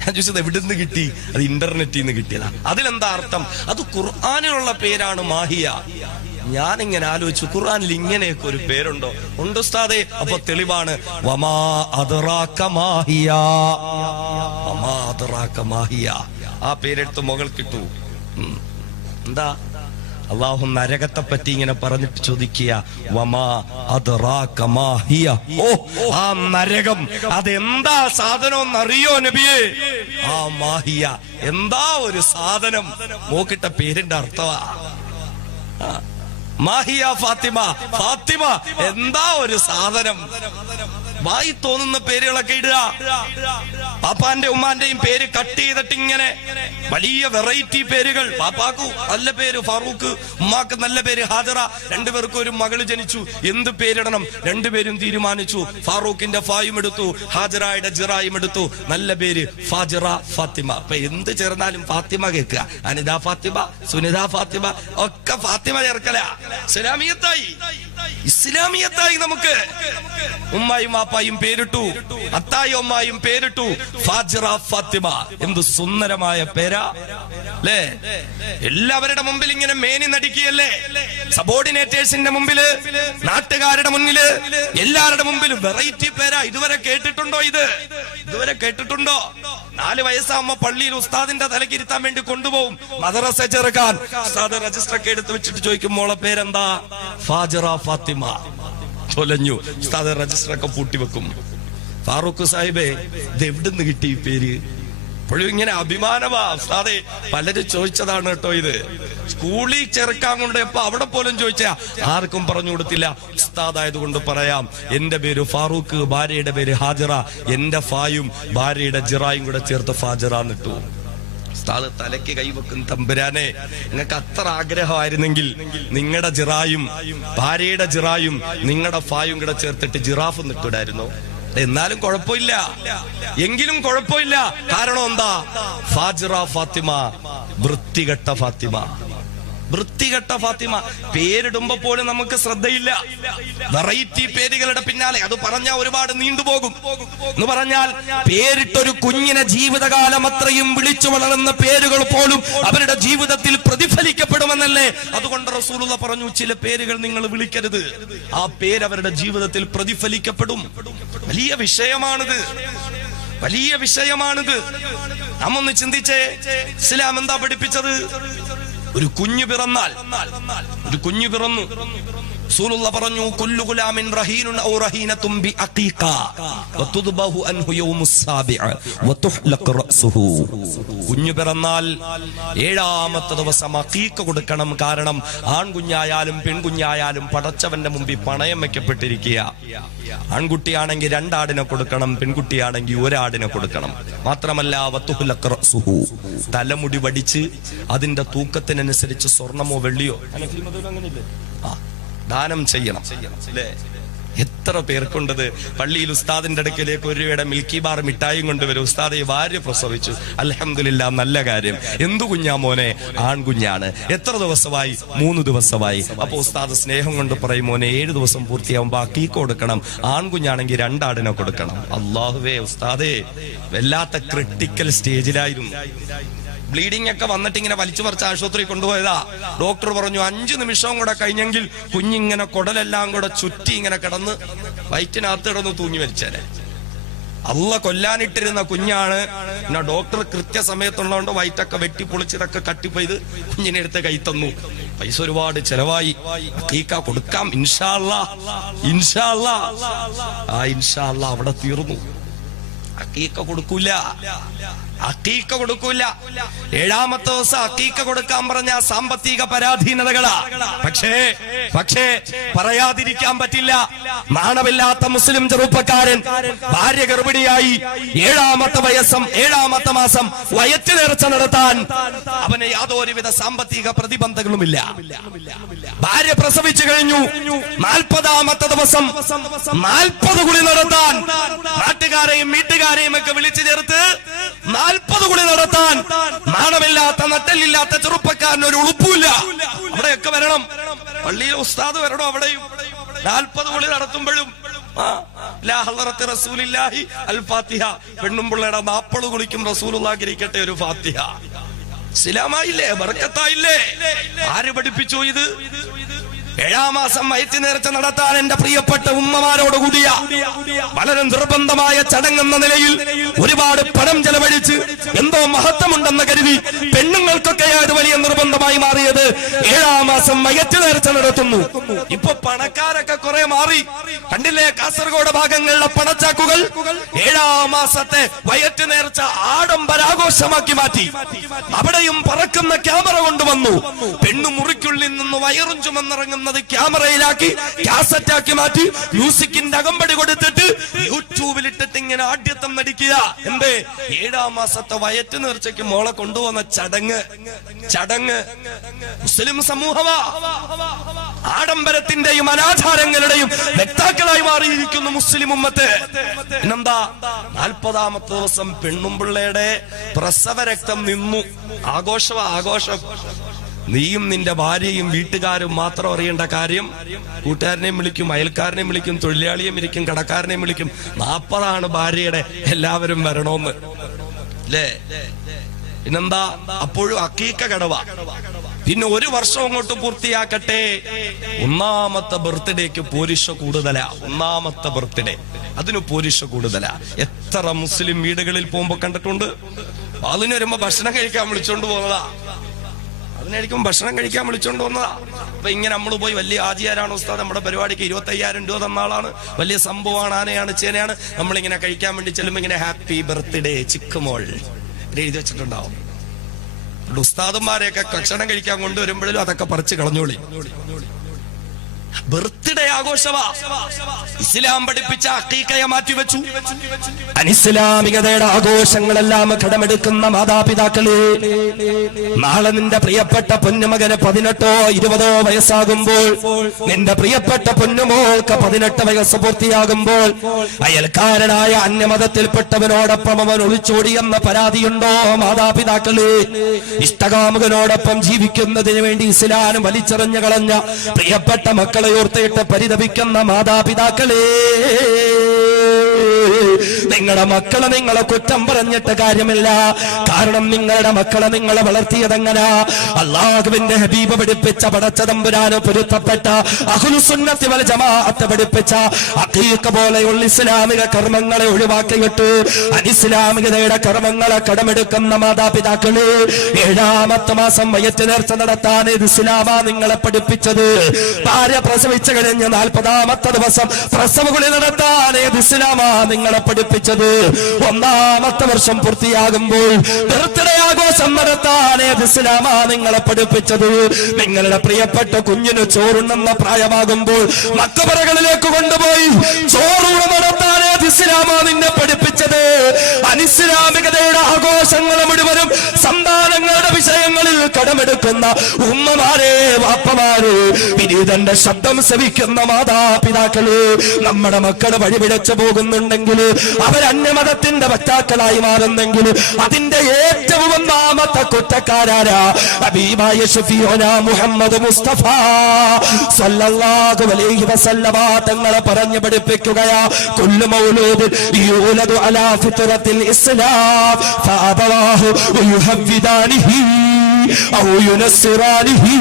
ഞാൻ ചോദിച്ചത് എവിടുന്ന് കിട്ടി? അത് ഇന്റർനെറ്റിൽ നിന്ന് കിട്ടിയതാ. അതിലെന്താ അർത്ഥം? അത് ഖുർആനിലുള്ള പേരാണ് മാഹിയ. ഞാനിങ്ങനെ ആലോചിച്ചു, ഖുർആനിൽ ഇങ്ങനെയൊക്കെ ഒരു പേരുണ്ടോ? ഉണ്ട് ഉസ്താദേ. അപ്പൊ തെളിവാണ്. വമാ അദ്റാക മാഹിയ, വമാ അദ്റാക മാഹിയ. ആ പേരെടുത്ത് മകൾ കിട്ടു. എന്താ? അള്ളാഹു നരകത്തെ പറ്റി ഇങ്ങനെ പറഞ്ഞിട്ട് ചോദിക്കുക, വമാ അദ്റാക മാ ഹിയ. ഓ, ആ നരകം അതെന്താ സാധനം എന്നറിയോ നബിയേ? ആ മാഹിയ, എന്താ ഒരു സാധനം. നോക്കിട്ട പേരിന്റെ അർത്ഥമാ മാഹിയ ഫാത്തിമ. ഫാത്തിമ എന്താ ഒരു സാധനം. വായി തോന്നുന്ന പേരുകളൊക്കെ ഇടുക. പാപ്പാന്റെ ഉമ്മാന്റെയും പേര് കട്ട് ചെയ്തിട്ട് ഇങ്ങനെ വലിയ വെറൈറ്റി പേരുകൾ. പാപ്പാക്കു നല്ല പേര് ഫാറൂഖ്, ഉമ്മാക്ക് നല്ല പേര് ഹാജറ. രണ്ടുപേർക്കും ഒരു മകള് ജനിച്ചു, എന്ത് പേരിടണം രണ്ടുപേരും തീരുമാനിച്ചു. ഫാറൂഖിന്റെ ഫായും എടുത്തു, ഹാജറയുടെ ജിറായും എടുത്തു. നല്ല പേര് ഫാജിറ ഫാത്തിമ. അപ്പൊ എന്ത് ചേർന്നാലും ഫാത്തിമ കേൾക്കുക. അനിത ഫാത്തിമ, സുനിത ഫാത്തിമ, ഒക്കെ ഫാത്തിമ ചേർക്കല. ഇസ്ലാമിയത്തായി, ഇസ്ലാമിയത്തായി. നമുക്ക് ഉമ്മായും വാപ്പായും പേരിട്ടു, അത്തായും ഉമ്മായും പേരിട്ടു ഫാജിറ ഫാത്തിമ. എന്ത് സുന്ദരമായ പേരാ അല്ലേ? എല്ലാവരുടെ മുമ്പിൽ ഇങ്ങനെ മേനി നടിക്കുകയല്ലേ? സബോർഡിനേറ്റേഴ്സിന്റെ മുമ്പില്, നാട്ടുകാരുടെ മുന്നില്, എല്ലാവരുടെ മുമ്പിലും വെറൈറ്റി പേരാ. ഇതുവരെ കേട്ടിട്ടുണ്ടോ? ഇതുവരെ കേട്ടിട്ടുണ്ടോ? 4 വയസ്സാകുമ്പോ പള്ളിയിൽ ഉസ്താദിന്റെ തലക്കിരുത്താൻ വേണ്ടി കൊണ്ടുപോകും, മദ്രസ ചേർക്കാൻ. ഉസ്താദ് രജിസ്റ്റർ ഒക്കെ എടുത്ത് വെച്ചിട്ട് ചോദിക്കും, മോളെ പേരെന്താ? ഫാജിറ ഫാത്തിമ. തൊലഞ്ഞു. ഉസ്താദ് രജിസ്റ്റർ ഒക്കെ പൂട്ടിവെക്കും. ഫാറൂഖ് സാഹിബേ, ഇത് എവിടുന്ന് കിട്ടി ഈ പേര്? ഇപ്പോഴും ഇങ്ങനെ അഭിമാനമാ ഉസ്താദേ. പലരും ചോദിച്ചതാണ് കേട്ടോ ഇത്. സ്കൂളിൽ ചേർക്കാൻ കൊണ്ടപ്പോ അവിടെ പോലും ചോദിച്ചാ ആർക്കും പറഞ്ഞു കൊടുത്തില്ല. ഉസ്താദായതുകൊണ്ട് പറയാം, എന്റെ പേര് ഫാറൂഖ്, ഭാര്യയുടെ പേര് ഹാജിറ. എന്റെ ഫായും ഭാര്യയുടെ ജിറായും കൂടെ ചേർത്ത് ഫാജിറ എന്നിട്ടു. ഉസ്താദ് തലയ്ക്ക് കൈവെക്കും, തമ്പുരാനെ നിങ്ങൾക്ക് അത്ര ആഗ്രഹമായിരുന്നെങ്കിൽ നിങ്ങളുടെ ജിറായും ഭാര്യയുടെ ജിറായും നിങ്ങളുടെ ഫായും കൂടെ ചേർത്തിട്ട് ജിറാഫ് നിട്ടിടായിരുന്നു. എന്നാലും കുഴപ്പമില്ല, എങ്കിലും കുഴപ്പമില്ല. കാരണം എന്താ? ഫാജിറ ഫാത്തിമ, വൃത്തികെട്ട ഫാത്തിമ. വൃത്തികെട്ട ഫാത്തിമ. പേരിടുമ്പോ പോലും നമുക്ക് ശ്രദ്ധയില്ല. വെറൈറ്റി പേരുകളുടെ പിന്നാലെ. അത് പറഞ്ഞാൽ ഒരുപാട് നീണ്ടുപോകും. എന്ന് പറഞ്ഞാൽ പേരിട്ടൊരു കുഞ്ഞിനെ ജീവിതകാലം അത്രയും വിളിച്ചു വളർന്ന പേരുകൾ പോലും അവരുടെ ജീവിതത്തിൽ പ്രതിഫലിക്കപ്പെടുമെന്നല്ലേ? അതുകൊണ്ട് റസൂലുള്ളാഹി പറഞ്ഞു, ചില പേരുകൾ നിങ്ങൾ വിളിക്കരുത്, ആ പേര് അവരുടെ ജീവിതത്തിൽ പ്രതിഫലിക്കപ്പെടും. വലിയ വിഷയമാണിത്, വലിയ വിഷയമാണിത്. നാം ഒന്ന് ചിന്തിച്ചേ, ഇസ്ലാം എന്താ പഠിപ്പിച്ചത്? ഒരു കുഞ്ഞു പിറന്നാൽ, ഒരു കുഞ്ഞു പിറന്നു, റസൂലുള്ളാഹി പറഞ്ഞു, കുല്ലു ഗുലാമിൻ റഹീനുൻ ഔ റഹീനത്തുൻ ബി അഖീഖ വതുദ്ബഹു അൻഹു യൗമുസ് സാബിഅ വതുഹ്ലഖു റഅസുഹു. കുഞ്ഞു പിറന്നാൽ 7ാമത്തെ ദിവസം അഖീഖ കൊടുക്കണം. കാരണം ആൺകുഞ്ഞായാലും പെൺകുഞ്ഞായാലും പടച്ചവന്റെ മുമ്പിൽ പണയം വെക്കപ്പെട്ടിരിക്കുക. ആൺകുട്ടിയാണെങ്കിൽ 2 ആടിനെ കൊടുക്കണം, പെൺകുട്ടിയാണെങ്കിൽ 1 ആടിനെ കൊടുക്കണം. മാത്രമല്ല വതുഹ്ലഖു റഅസുഹു, തലമുടി വടിച്ച് അതിന്റെ തൂക്കത്തിനനുസരിച്ച് സ്വർണമോ വെള്ളിയോ ദാനം ചെയ്യണം. എത്ര പേർക്കുണ്ടത്? പള്ളിയിൽ ഉസ്താദിന്റെ അടുക്കലേക്ക് 1 രൂപയുടെ മിൽക്കി ബാർ മിഠായും കൊണ്ടുവരും. ഉസ്താദെ ഭാര്യ പ്രസവിച്ചു, അൽഹംദുലില്ലാ, നല്ല കാര്യം. എന്തു കുഞ്ഞാ മോനെ? ആൺകുഞ്ഞാണ്. എത്ര ദിവസമായി? 3 ദിവസമായി. അപ്പൊ ഉസ്താദ് സ്നേഹം കൊണ്ട് പറയും, മോനെ 7 ദിവസം പൂർത്തിയാവുമ്പോ അഖീഖ കൊടുക്കണം, ആൺകുഞ്ഞാണെങ്കിൽ 2 ആടിനെ കൊടുക്കണം. അല്ലാഹുവേ, ഉസ്താദേ വല്ലാത്ത ക്രിട്ടിക്കൽ സ്റ്റേജിലായിരുന്നു. ബ്ലീഡിംഗ് ഒക്കെ വന്നിട്ട് ഇങ്ങനെ വലിച്ചു പറിച്ച് ആശുപത്രി കൊണ്ടുപോയതാ. ഡോക്ടർ പറഞ്ഞു 5 നിമിഷവും കൂടെ കഴിഞ്ഞെങ്കിൽ കുഞ്ഞിങ്ങനെ കുടലെല്ലാം കൂടെ ചുറ്റി ഇങ്ങനെ കിടന്ന് വയറ്റിനകത്ത് കിടന്ന് തൂങ്ങി മരിച്ചേനെ. അള്ള കൊല്ലാനിട്ടിരുന്ന കുഞ്ഞാണ്. പിന്നെ ഡോക്ടർ കൃത്യസമയത്തുള്ളതുകൊണ്ട് വയറ്റൊക്കെ വെട്ടിപ്പൊളിച്ചതൊക്കെ കട്ടിപ്പോയത് കുഞ്ഞിനെ എടുത്ത് കൈ തന്നു. പൈസ ഒരുപാട് ചെലവായി. അഖീഖ കൊടുക്കാം ഇൻഷാ അല്ലാഹ്, ഇൻഷാ അല്ലാഹ്. ആ ഇൻഷാ അല്ലാഹ് അവിടെ തീർന്നു. അഖീഖ കൊടുക്കൂല, അഖീഖ കൊടുക്കൂല. 7ാമത്തെ ദിവസം അഖീഖ കൊടുക്കാൻ പറഞ്ഞ സാമ്പത്തിക പരാധീനതകളാ. പക്ഷേ പറയാതിരിക്കാൻ പറ്റില്ല. നാണമില്ലാത്ത മുസ്ലിം ചെറുപ്പക്കാരൻ ഭാര്യ ഗർഭിണിയായി 7ാമത്തെ മാസം വയറ്റ് നേർച്ച നടത്താൻ അവന് യാതൊരുവിധ സാമ്പത്തിക പ്രതിബന്ധങ്ങളുമില്ല. ഭാര്യ പ്രസവിച്ചു കഴിഞ്ഞു. 40ാമത്തെ ദിവസം 40 കുളി നടത്താൻ നാട്ടുകാരെയും വീട്ടുകാരെയും ഒക്കെ വിളിച്ചു ചേർത്ത് 40 കുളി നടത്താൻ നാണമില്ലാത്ത നട്ടലില്ലാത്ത ചെറുപ്പക്കാരന് ഒരു ഉളുപ്പില്ല. അവിടെയൊക്കെ വരണം, പള്ളിയിൽ ഉസ്താദ് വരണം. അവിടെയും 40 കുളി നടത്തുമ്പോഴും പെണ്ണും പിള്ളയുടെ 40 കുളിക്കും റസൂലുള്ളാഹി ഇരിക്കട്ടെ ഒരു ഫാത്തിഹ. ഇസ്ലാമായില്ലേ? ബർക്കത്തായില്ലേ? ആര് പഠിപ്പിച്ചു ഇത്? 7-ാം മാസം വയറ്റ് നേർച്ച നടത്താൻ എന്റെ പ്രിയപ്പെട്ട ഉമ്മമാരോട് കൂടിയ വളരെ നിർബന്ധമായ ചടങ്ങെന്ന നിലയിൽ ഒരുപാട് പണം ചെലവഴിച്ച് എന്തോ മഹത്വമുണ്ടെന്ന് കരുതി പെണ്ണുങ്ങൾക്കൊക്കെ അത് വലിയ നിർബന്ധമായി മാറിയത് 7-ാം മാസം വയറ്റ് നേർച്ച നടത്തുന്നു. ഇപ്പൊ പണക്കാരൊക്കെ കുറെ മാറി. കണ്ടില്ലേ, കാസർഗോഡ് ഭാഗങ്ങളിലെ പണച്ചാക്കുകൾ 7-ാം മാസത്തെ വയറ്റ് നേർച്ച ആഡംബരാഘോഷമാക്കി മാറ്റി. അവിടെയും പറക്കുന്ന ക്യാമറ കൊണ്ടുവന്നു. പെണ്ണു മുറിക്കുള്ളിൽ നിന്ന് വയറും ചുമന്നിറങ്ങുന്നത് ക്യാമറയിലാക്കി കാസറ്റാക്കി മാറ്റി മ്യൂസിക്കിന്റെ അകമ്പടി കൊടുത്തിട്ട് യൂട്യൂബിലിട്ടിട്ട് ഇങ്ങനെ ആഢ്യത്വം നടിക്കുക. എന്തേ? 7-ാം മാസത്തെ വയറ്റ് നേർച്ചയ്ക്ക് മോളെ കൊണ്ടുവന്ന ചടങ്ങ് മുസ്ലിം സമൂഹമാ ആഡംബരത്തിന്റെയും അനാചാരങ്ങളുടെയും വ്യക്താക്കളായി മാറിയിരിക്കുന്നു മുസ്ലിം ഉമ്മത്ത്. പിന്നെന്താ? 40-ാമത്തെ ദിവസം പെണ്ണും പിള്ളയുടെ പ്രസവ രക്തം നിന്നു. ആഘോഷം. നീയും നിന്റെ ഭാര്യയും വീട്ടുകാരും മാത്രം അറിയേണ്ട കാര്യം. കൂട്ടുകാരനെയും വിളിക്കും, അയൽക്കാരനെയും വിളിക്കും, തൊഴിലാളിയെയും വിളിക്കും, കടക്കാരനെയും വിളിക്കും. 40 ഭാര്യയുടെ, എല്ലാവരും വരണോന്ന് അല്ലേ? പിന്നെന്താ? അപ്പോഴും അക്കീക്ക കടവ. പിന്നെ 1 വർഷം അങ്ങോട്ട് പൂർത്തിയാക്കട്ടെ. 1-ാമത്തെ ബർത്ത്ഡേക്ക് പോരിഷ കൂടുതലാ. 1-ാമത്തെ ബർത്ത്ഡേ അതിന് പോരിഷ കൂടുതലാ. എത്ര മുസ്ലിം വീടുകളിൽ പോകുമ്പോ കണ്ടിട്ടുണ്ട്. അതിന് വരുമ്പോ ഭക്ഷണം കഴിക്കാൻ വിളിച്ചോണ്ട് പോകുന്നതാ. ഭക്ഷണം കഴിക്കാൻ വിളിച്ചോണ്ട് വന്നതാ. അപ്പൊ ഇങ്ങനെ നമ്മൾ പോയി വലിയ ആചാരാണ് ഉസ്താദ്, നമ്മുടെ പരിപാടിക്ക് 25,000 രൂപ തന്ന ആളാണ്, വലിയ സംഭവമാണ്, ആനയാണ് ചേനയാണ്. നമ്മളിങ്ങനെ കഴിക്കാൻ വേണ്ടി ചെല്ലുമ്പോ ഇങ്ങനെ ഹാപ്പി ബർത്ത്ഡേ ചിക്കുമോൾ എഴുതി വെച്ചിട്ടുണ്ടാവും. ഉസ്താദന്മാരെയൊക്കെ ഭക്ഷണം കഴിക്കാൻ കൊണ്ടുവരുമ്പോഴും അതൊക്കെ പറിച്ച് കളഞ്ഞോളി. ബർത്ത്ഡേ ആഘോഷവാ. ഇസ്ലാം പഠിപ്പിച്ച അഖീഖയെ മാറ്റിവെച്ചു. അനിസ്ലാമികതയുടെ ആഘോഷങ്ങളെല്ലാം കടമെടുക്കുന്ന മാതാപിതാക്കളെ, നാളെ നിന്റെ പ്രിയപ്പെട്ട പൊന്നുമകന് 18 20 വയസ്സാകുമ്പോൾ, നിന്റെ പ്രിയപ്പെട്ട പൊന്നുമോൾക്ക് 18 വയസ്സ് പൂർത്തിയാകുമ്പോൾ, അയൽക്കാരനായ അന്യമതത്തിൽപ്പെട്ടവനോടൊപ്പം അവൻ ഒളിച്ചോടിയെന്ന പരാതിയുണ്ടോ മാതാപിതാക്കളെ? ഇഷ്ടകാമുകനോടൊപ്പം ജീവിക്കുന്നതിന് വേണ്ടി ഇസ്ലാം വലിച്ചെറിഞ്ഞു കളഞ്ഞ പ്രിയപ്പെട്ട മക്കളെ ഓർത്തിട്ട് പരിതപിക്കുന്ന മാതാപിതാക്കളെ, നിങ്ങളുടെ മക്കളെ നിങ്ങളെ കുറ്റം പറഞ്ഞിട്ട് കാര്യമില്ല. കാരണം നിങ്ങളുടെ മക്കളെ നിങ്ങളെ വളർത്തിയതെങ്ങനെ? അല്ലാഹുവിന്റെ ഹബീബ് പഠിപ്പിച്ച പടച്ചതമ്പുരാന് പൊരുത്തപ്പെട്ട അഹ്ലുസുന്നത്തി വൽ ജമാഅത്ത് പഠിപ്പിച്ച അഖീഖ പോലെയുള്ള ഇസ്ലാമിക കർമ്മങ്ങളെ ഒഴിവാക്കിയിട്ട് അനിസ്ലാമികതയുടെ കർമ്മങ്ങളെ കടമെടുക്കുന്ന മാതാപിതാക്കളെ, 7-ാമത്തെ മാസം വയറ്റ് നേർച്ച നടത്താൻ ഇസ്ലാമാ നിങ്ങളെ പഠിപ്പിച്ചത്. ഭാര്യ പ്രസവിച്ചു കഴിഞ്ഞ് 40-ാമത്തെ ദിവസം പ്രസവകുളി നടത്താൻ ഇസ്ലാമാ നിങ്ങളെ പഠിപ്പിച്ചത്. 1-ാമത്തെ വർഷം പൂർത്തിയാകുമ്പോൾ ബർത്ത്ഡേ ആഘോഷം നടത്താൻ ഇസ്ലാമാ നിങ്ങളെ പഠിപ്പിച്ചത്. നിങ്ങളുടെ പ്രിയപ്പെട്ട കുഞ്ഞിന് ചോറുണ്ടെന്ന പ്രായമാകുമ്പോൾ മക്കബറകളിലേക്ക് കൊണ്ടുപോയി ചോറൂണ നടത്താൻ ഇസ്ലാമാ നിന്നെ പഠിപ്പിച്ചത്. അനിസ്ലാമികതയുടെ ആഘോഷങ്ങൾ മുഴുവനും സന്താനങ്ങളുടെ വിഷയങ്ങളിൽ കടമെടുക്കുന്ന ഉമ്മമാരെ, വാപ്പമാരെ, വിനീതന്റെ ശബ്ദം ശ്രവിക്കുന്ന മാതാപിതാക്കള്, നമ്മുടെ മക്കള് വഴിപിഴച്ചു പോകുന്നുണ്ടെങ്കിൽ, അവരന്യമതത്തിന്റെ വക്താക്കളായി മാറുന്നെങ്കിൽ അതിന്റെ ഏറ്റവും ഒന്നാമത്തെ കുറ്റക്കാരാരാ? ഹബീബായ ശഫീഉനാ മുഹമ്മദ് മുസ്തഫ സ്വല്ലല്ലാഹു അലൈഹി വസല്ലമ തങ്ങളെ പറഞ്ഞു പഠിപ്പിക്കുകയാ. കുല്ലു മൗലൂദ് യൂലദു അലാ ഫിത്രത്തിൽ ഇസ്ലാം ഫഅബവാഹു യുഹവ്വിദാനിഹി ഔ യുനസ്സിറാനിഹി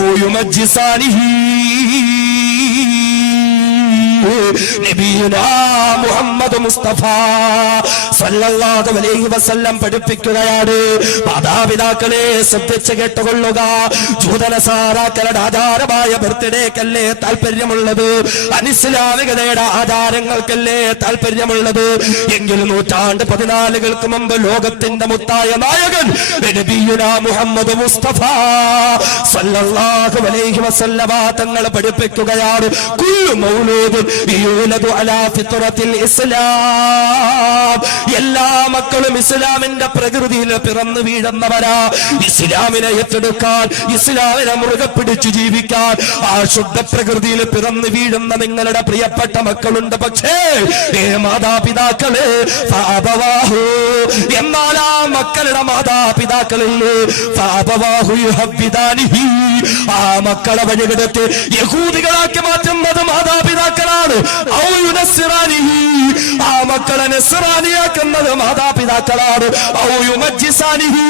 ഔ യുമജ്ജിസാനിഹി. നബിയുനാ മുഹമ്മദ് മുസ്തഫ സല്ലല്ലാഹു അലൈഹി വസല്ലം പഠിപ്പിക്കുകയാണ്. മാതാപിതാക്കളെ ശ്രദ്ധിച്ച് കേട്ടുകൊള്ളുക. ജൂതനസാറാക്കളുടെ ആചാരമായ ബർത്ത്ഡേക്കല്ലേ താല്പര്യമുള്ളത്? അനിസ്ലാമികതയുടെ ആചാരങ്ങൾക്കല്ലേ താല്പര്യമുള്ളത്? എങ്കിൽ 14 മുമ്പ് ലോകത്തിന്റെ മുത്തായ നായകൻ നബിയുനാ മുഹമ്മദ് മുസ്തഫ സല്ലല്ലാഹു അലൈഹി വസല്ലം തങ്ങൾ പഠിപ്പിക്കുകയാണ്. കുല്ലു മൗലൂദ് യൂലദു അലാ ഫിത്രത്തിൽ ഇസ്ലാം. എല്ലാ മക്കളും ഇസ്ലാമിന്റെ പ്രകൃതിയിൽ പിറന്നു വീഴുന്നവരാ. ഇസ്ലാമിനെ ഏറ്റെടുക്കാൻ, ഇസ്ലാമിനെ മുറുകെ പിടിച്ചു ജീവിക്കാൻ ആ ശുദ്ധ പ്രകൃതിയിൽ പിറന്നു വീഴുന്ന നിങ്ങളുടെ പ്രിയപ്പെട്ട മക്കളുണ്ട്. പക്ഷേ മാതാപിതാക്കള് ഫഅബവാഹു, എന്നാൽ ആ മക്കളുടെ മാതാപിതാക്കളിൽ ഫഅബവാഹു യുഹവ്വിദാനിഹി ആ മക്കളെ വഴികെടുത്ത് യഹൂദികളാക്കി മാറ്റുന്നത് മാതാപിതാക്കളാണ്. ഔ യുനസ്സിറാനിഹി, ആ മക്കളെ നസ്റാനിയാക്കുന്നത് മാതാപിതാക്കളാണ്. ഔ യുമജ്ജിസാനിഹി,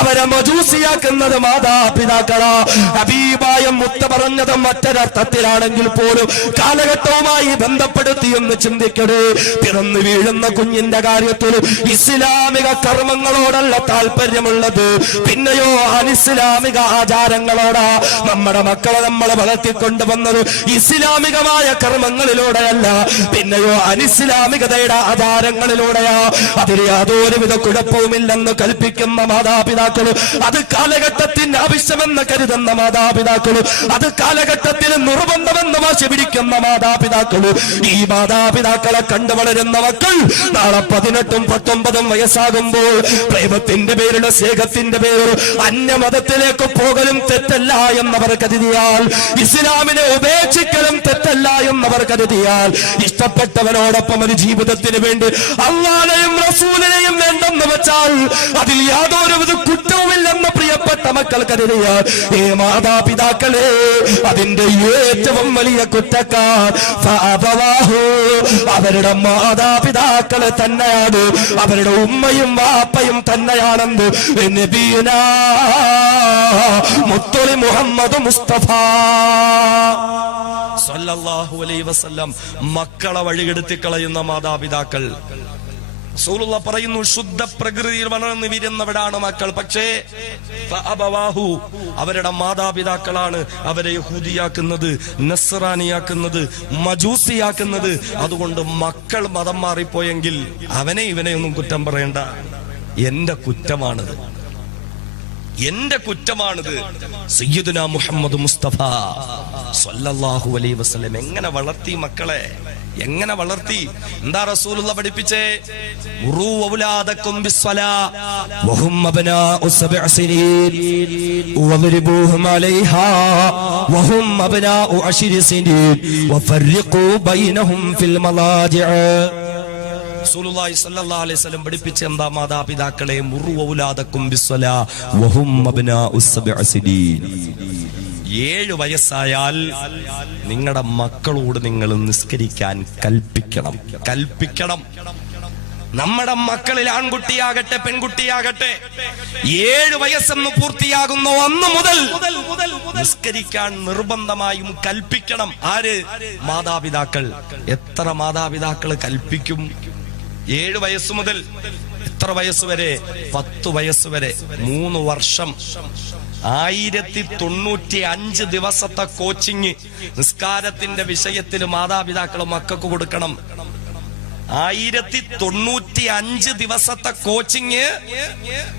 അവരെ മജൂസിയാക്കുന്നത് മാതാപിതാക്കളാ. ഹബീബായ മുത്ത പറഞ്ഞത് മറ്റൊരർത്ഥത്തിലാണെങ്കിൽ പോലും കാലഘട്ടവുമായി ബന്ധപ്പെടുത്തി എന്ന് ചിന്തിക്കണേ. പിറന്നു വീഴുന്ന കുഞ്ഞിന്റെ കാര്യത്തിൽ ഇസ്ലാമിക കർമ്മങ്ങളോടല്ല താല്പര്യമുള്ളത്, പിന്നെയോ അനിസ്ലാമിക ആചാരങ്ങളോടാ. നമ്മുടെ മക്കളെ നമ്മൾ വളർത്തിക്കൊണ്ടുവന്നത് ഇസ്ലാമികമായ കർമ്മങ്ങളിലൂടെയല്ല, പിന്നെയോ അനിസ്ലാമികതയുടെ ആചാരങ്ങളിലൂടെയാ. അതിൽ യാതൊരുവിധ കുഴപ്പവുമില്ലെന്ന് കൽപ്പിക്കുന്ന മാതാപിതാക്കൾ, അത് കാലഘട്ടത്തിന്റെ ആവശ്യമെന്ന് കരുതുന്ന മാതാപിതാക്കൾ, അത് കാലഘട്ടത്തിൽ നിർബന്ധമെന്ന് വാശി പിടിക്കുന്ന മാതാപിതാക്കൾ, ഈ മാതാപിതാക്കളെ കണ്ടു വളരുന്ന മക്കൾ നാളെ 18ഉം 19ഉം വയസ്സാകുമ്പോൾ പ്രേമത്തിന്റെ പേരിലോ സ്നേഹത്തിന്റെ പേരിലോ അന്യമതത്തിലേക്ക് പോകലും തെറ്റല്ല എന്നവർ കരുതിയാൽ, ഇസ്ലാമിനെ ഉപേക്ഷിക്കലും തെറ്റല്ല എന്നവർ കരുതിയാൽ, ഇഷ്ടപ്പെട്ടവനോടൊപ്പം ഒരു ജീവിതത്തിന് വേണ്ടി അല്ലാഹുവിനെയും റസൂലിനെയും വേണ്ടെന്ന് വെച്ചാൽ അതിൽ യാതൊരുവിധ കുറ്റവുമില്ലെന്ന് പ്രിയപ്പെട്ട മക്കൾ കരുതിയാൽ, ഈ മാതാപിതാക്കളെ അതിന്റെ ഏറ്റവും വലിയ കുറ്റക്കാർ ഫഅബവാഹു, അവരുടെ മാതാപിതാക്കളെ തന്നെയാണ്, അവരുടെ ഉമ്മയും വാപ്പയും തന്നെയാണെന്ന് നബിയുനാ മുത്തുളി മുഹമ്മദ് മുസ്തഫ സല്ലല്ലാഹു അലൈഹി വസല്ലം മക്കളെ വഴികെടുത്തി കളയുന്ന മാതാപിതാക്കൾ. റസൂലുള്ള പറയുന്നു, ശുദ്ധ പ്രകൃതിയിൽ വളർന്നു വീരുന്നവരാണ് മക്കൾ, പക്ഷേ ഫഅബവാഹു, അവരുടെ മാതാപിതാക്കളാണ് അവരെ യഹൂദിയാക്കുന്നത്, നസ്റാനിയാക്കുന്നത്, മജൂസിയാക്കുന്നത്. അതുകൊണ്ട് മക്കൾ മതം മാറിപ്പോയെങ്കിൽ അവനെ ഇവനെ ഒന്നും കുറ്റം പറയണ്ട, എന്റെ കുറ്റമാണിത്, എന്റെ കുറ്റമാണിത്. സയ്യിദുനാ മുഹമ്മദ് മുസ്തഫ സല്ലല്ലാഹു അലൈഹി വസല്ലം എങ്ങനെ വളർത്തി മക്കളെ, എങ്ങനെ വളർത്തി? എന്താ റസൂലുള്ള പഠിപ്പിച്ചേ? മുറൂ ഔലാദക്കും ബിസ്സലാ വഹും അബ്നാഉ സബ്അ സിനീൻ വദ്രിബൂഹും അലൈഹാ വഹും അബ്നാഉ അശ്രി സിനീൻ വഫർഖൂ ബൈനഹും ഫിൽ മളാജിഅ. റസൂലുള്ളാഹി സ്വല്ലല്ലാഹു അലൈഹി വസല്ലം പഠിപ്പിച്ച എന്താ? മാതാപിതാക്കളെ മുറൂ ഔലാദക്കും ബിസ്സലാ വഹും അബ്നാഉ സബ്അ സിനീൻ, 7 വയസ്സായാൽ നിങ്ങളുടെ മക്കളോട് നിങ്ങൾ നിസ്കരിക്കാൻ കൽപ്പിക്കണം. നമ്മുടെ മക്കളിൽ ആൺകുട്ടിയാകട്ടെ പെൺകുട്ടിയാകട്ടെ 7 വയസ്സെന്ന് പൂർത്തിയാകുന്നു അന്ന് മുതൽ നിസ്കരിക്കാൻ നിർബന്ധമായും കൽപ്പിക്കണം. ആര്? മാതാപിതാക്കൾ. എത്ര മാതാപിതാക്കൾ കൽപ്പിക്കും? 7 വയസ്സ് മുതൽ എത്ര വയസ്സുവരെ? 10 വയസ്സുവരെ 3 വർഷം 1095 ദിവസത്തെ കോച്ചിങ് നിസ്കാരത്തിന്റെ വിഷയത്തിൽ മാതാപിതാക്കൾ മക്കൾക്ക് കൊടുക്കണം. 1095 ദിവസത്തെ കോച്ചിങ്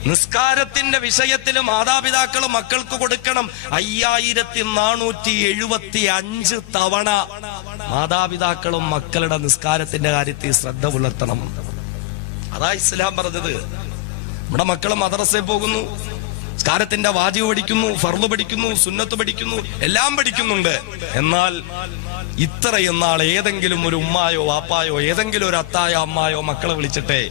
നിസ്കാരത്തിന്റെ വിഷയത്തിൽ മാതാപിതാക്കൾ മക്കൾക്ക് കൊടുക്കണം. 5475 തവണ മാതാപിതാക്കളും മക്കളുടെ നിസ്കാരത്തിന്റെ കാര്യത്തിൽ ശ്രദ്ധ പുലർത്തണം. അതാ ഇസ്ലാം പറഞ്ഞത്. നമ്മുടെ മക്കൾ മദ്രസയിൽ പോകുന്നു, നിസ്കാരത്തിന്റെ വാജിബ് പഠിക്കുന്നു, ഫർള് പഠിക്കുന്നു, സുന്നത്ത് പഠിക്കുന്നു, എല്ലാം പഠിക്കുന്നുണ്ട്. എന്നാൽ ഇത്രയും നാൾ ഏതെങ്കിലും ഒരു ഉമ്മായോ വാപ്പായോ ഏതെങ്കിലും ഒരു അത്തായോ അമ്മായോ മക്കളെ വിളിച്ചിട്ടെ,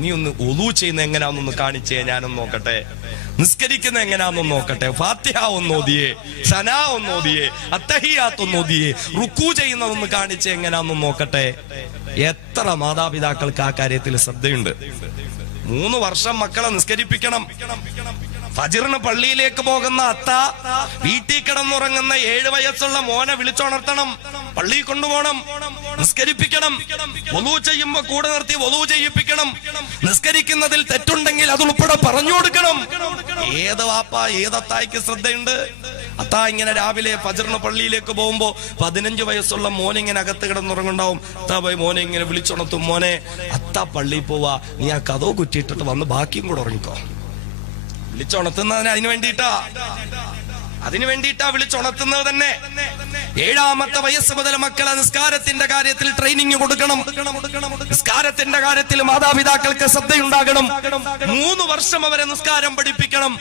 നീ ഒന്ന് ഒളു ചെയ്യുന്ന എങ്ങനെയാണെന്നൊന്ന് കാണിച്ചേ, ഞാനൊന്ന് നോക്കട്ടെ, നിസ്കരിക്കുന്ന എങ്ങനെയാണെന്ന് നോക്കട്ടെ, ഫാത്തിഹ ഒന്ന് ഓതിയേ, സനാ ഒന്ന് ഓതിയേ, അത്തഹിയാത്ത് ഒന്ന് ഓതിയേ, റുക്കൂ ചെയ്യുന്നതൊന്ന് കാണിച്ചേ, എങ്ങനെയാണെന്ന് നോക്കട്ടെ. എത്ര മാതാപിതാക്കൾക്ക് ആ കാര്യത്തിൽ ശ്രദ്ധയുണ്ട്? 3 വർഷം മക്കളെ നിസ്കരിപ്പിക്കണം. ഫജ്റിന് പള്ളിയിലേക്ക് പോകുന്ന അത്ത വീട്ടിൽ കിടന്നുറങ്ങുന്ന 7 വയസ്സുള്ള മോനെ വിളിച്ചുണർത്തണം, പള്ളിയിൽ കൊണ്ടുപോകണം, നിസ്കരിപ്പിക്കണം. വളൂ ചെയ്യുമ്പോ കൂടെ നിർത്തി വളൂ ചെയ്യിപ്പിക്കണം. നിസ്കരിക്കുന്നതിൽ തെറ്റുണ്ടെങ്കിൽ അതുൾപ്പെടെ പറഞ്ഞു കൊടുക്കണം. ഏത് വാപ്പ ഏതത്തായിക്ക് ശ്രദ്ധയുണ്ട്? അത്ത ഇങ്ങനെ രാവിലെ ഫജ്റിന് പള്ളിയിലേക്ക് പോകുമ്പോ 15 വയസ്സുള്ള മോനെ ഇങ്ങനെ അകത്ത് കിടന്നുറങ്ങുണ്ടാവും. അത്ത പോയി മോനെ ഇങ്ങനെ വിളിച്ചുണർത്തും, മോനെ അത്ത പള്ളിയിൽ പോവാ, നീ ആ കഥോ കുറ്റിയിട്ടിട്ട് വന്ന് ബാക്കിയും കൂടെ ഉറങ്ങിക്കോ. വിളിച്ചുണർത്തുന്നതിന് അതിനു വേണ്ടിയിട്ടാ വിളിച്ചുണർത്തുന്നത് തന്നെ. 7ാമത്തെ വയസ്സ് മുതൽ മക്കളെ നിസ്കാരത്തിന്റെ കാര്യത്തിൽ ട്രെയിനിങ് കൊടുക്കണം. നിസ്കാരത്തിന്റെ കാര്യത്തിൽ മാതാപിതാക്കൾക്ക് ശ്രദ്ധയുണ്ടാകണം. 3 വർഷം അവരെ നിസ്കാരം പഠിപ്പിക്കണം.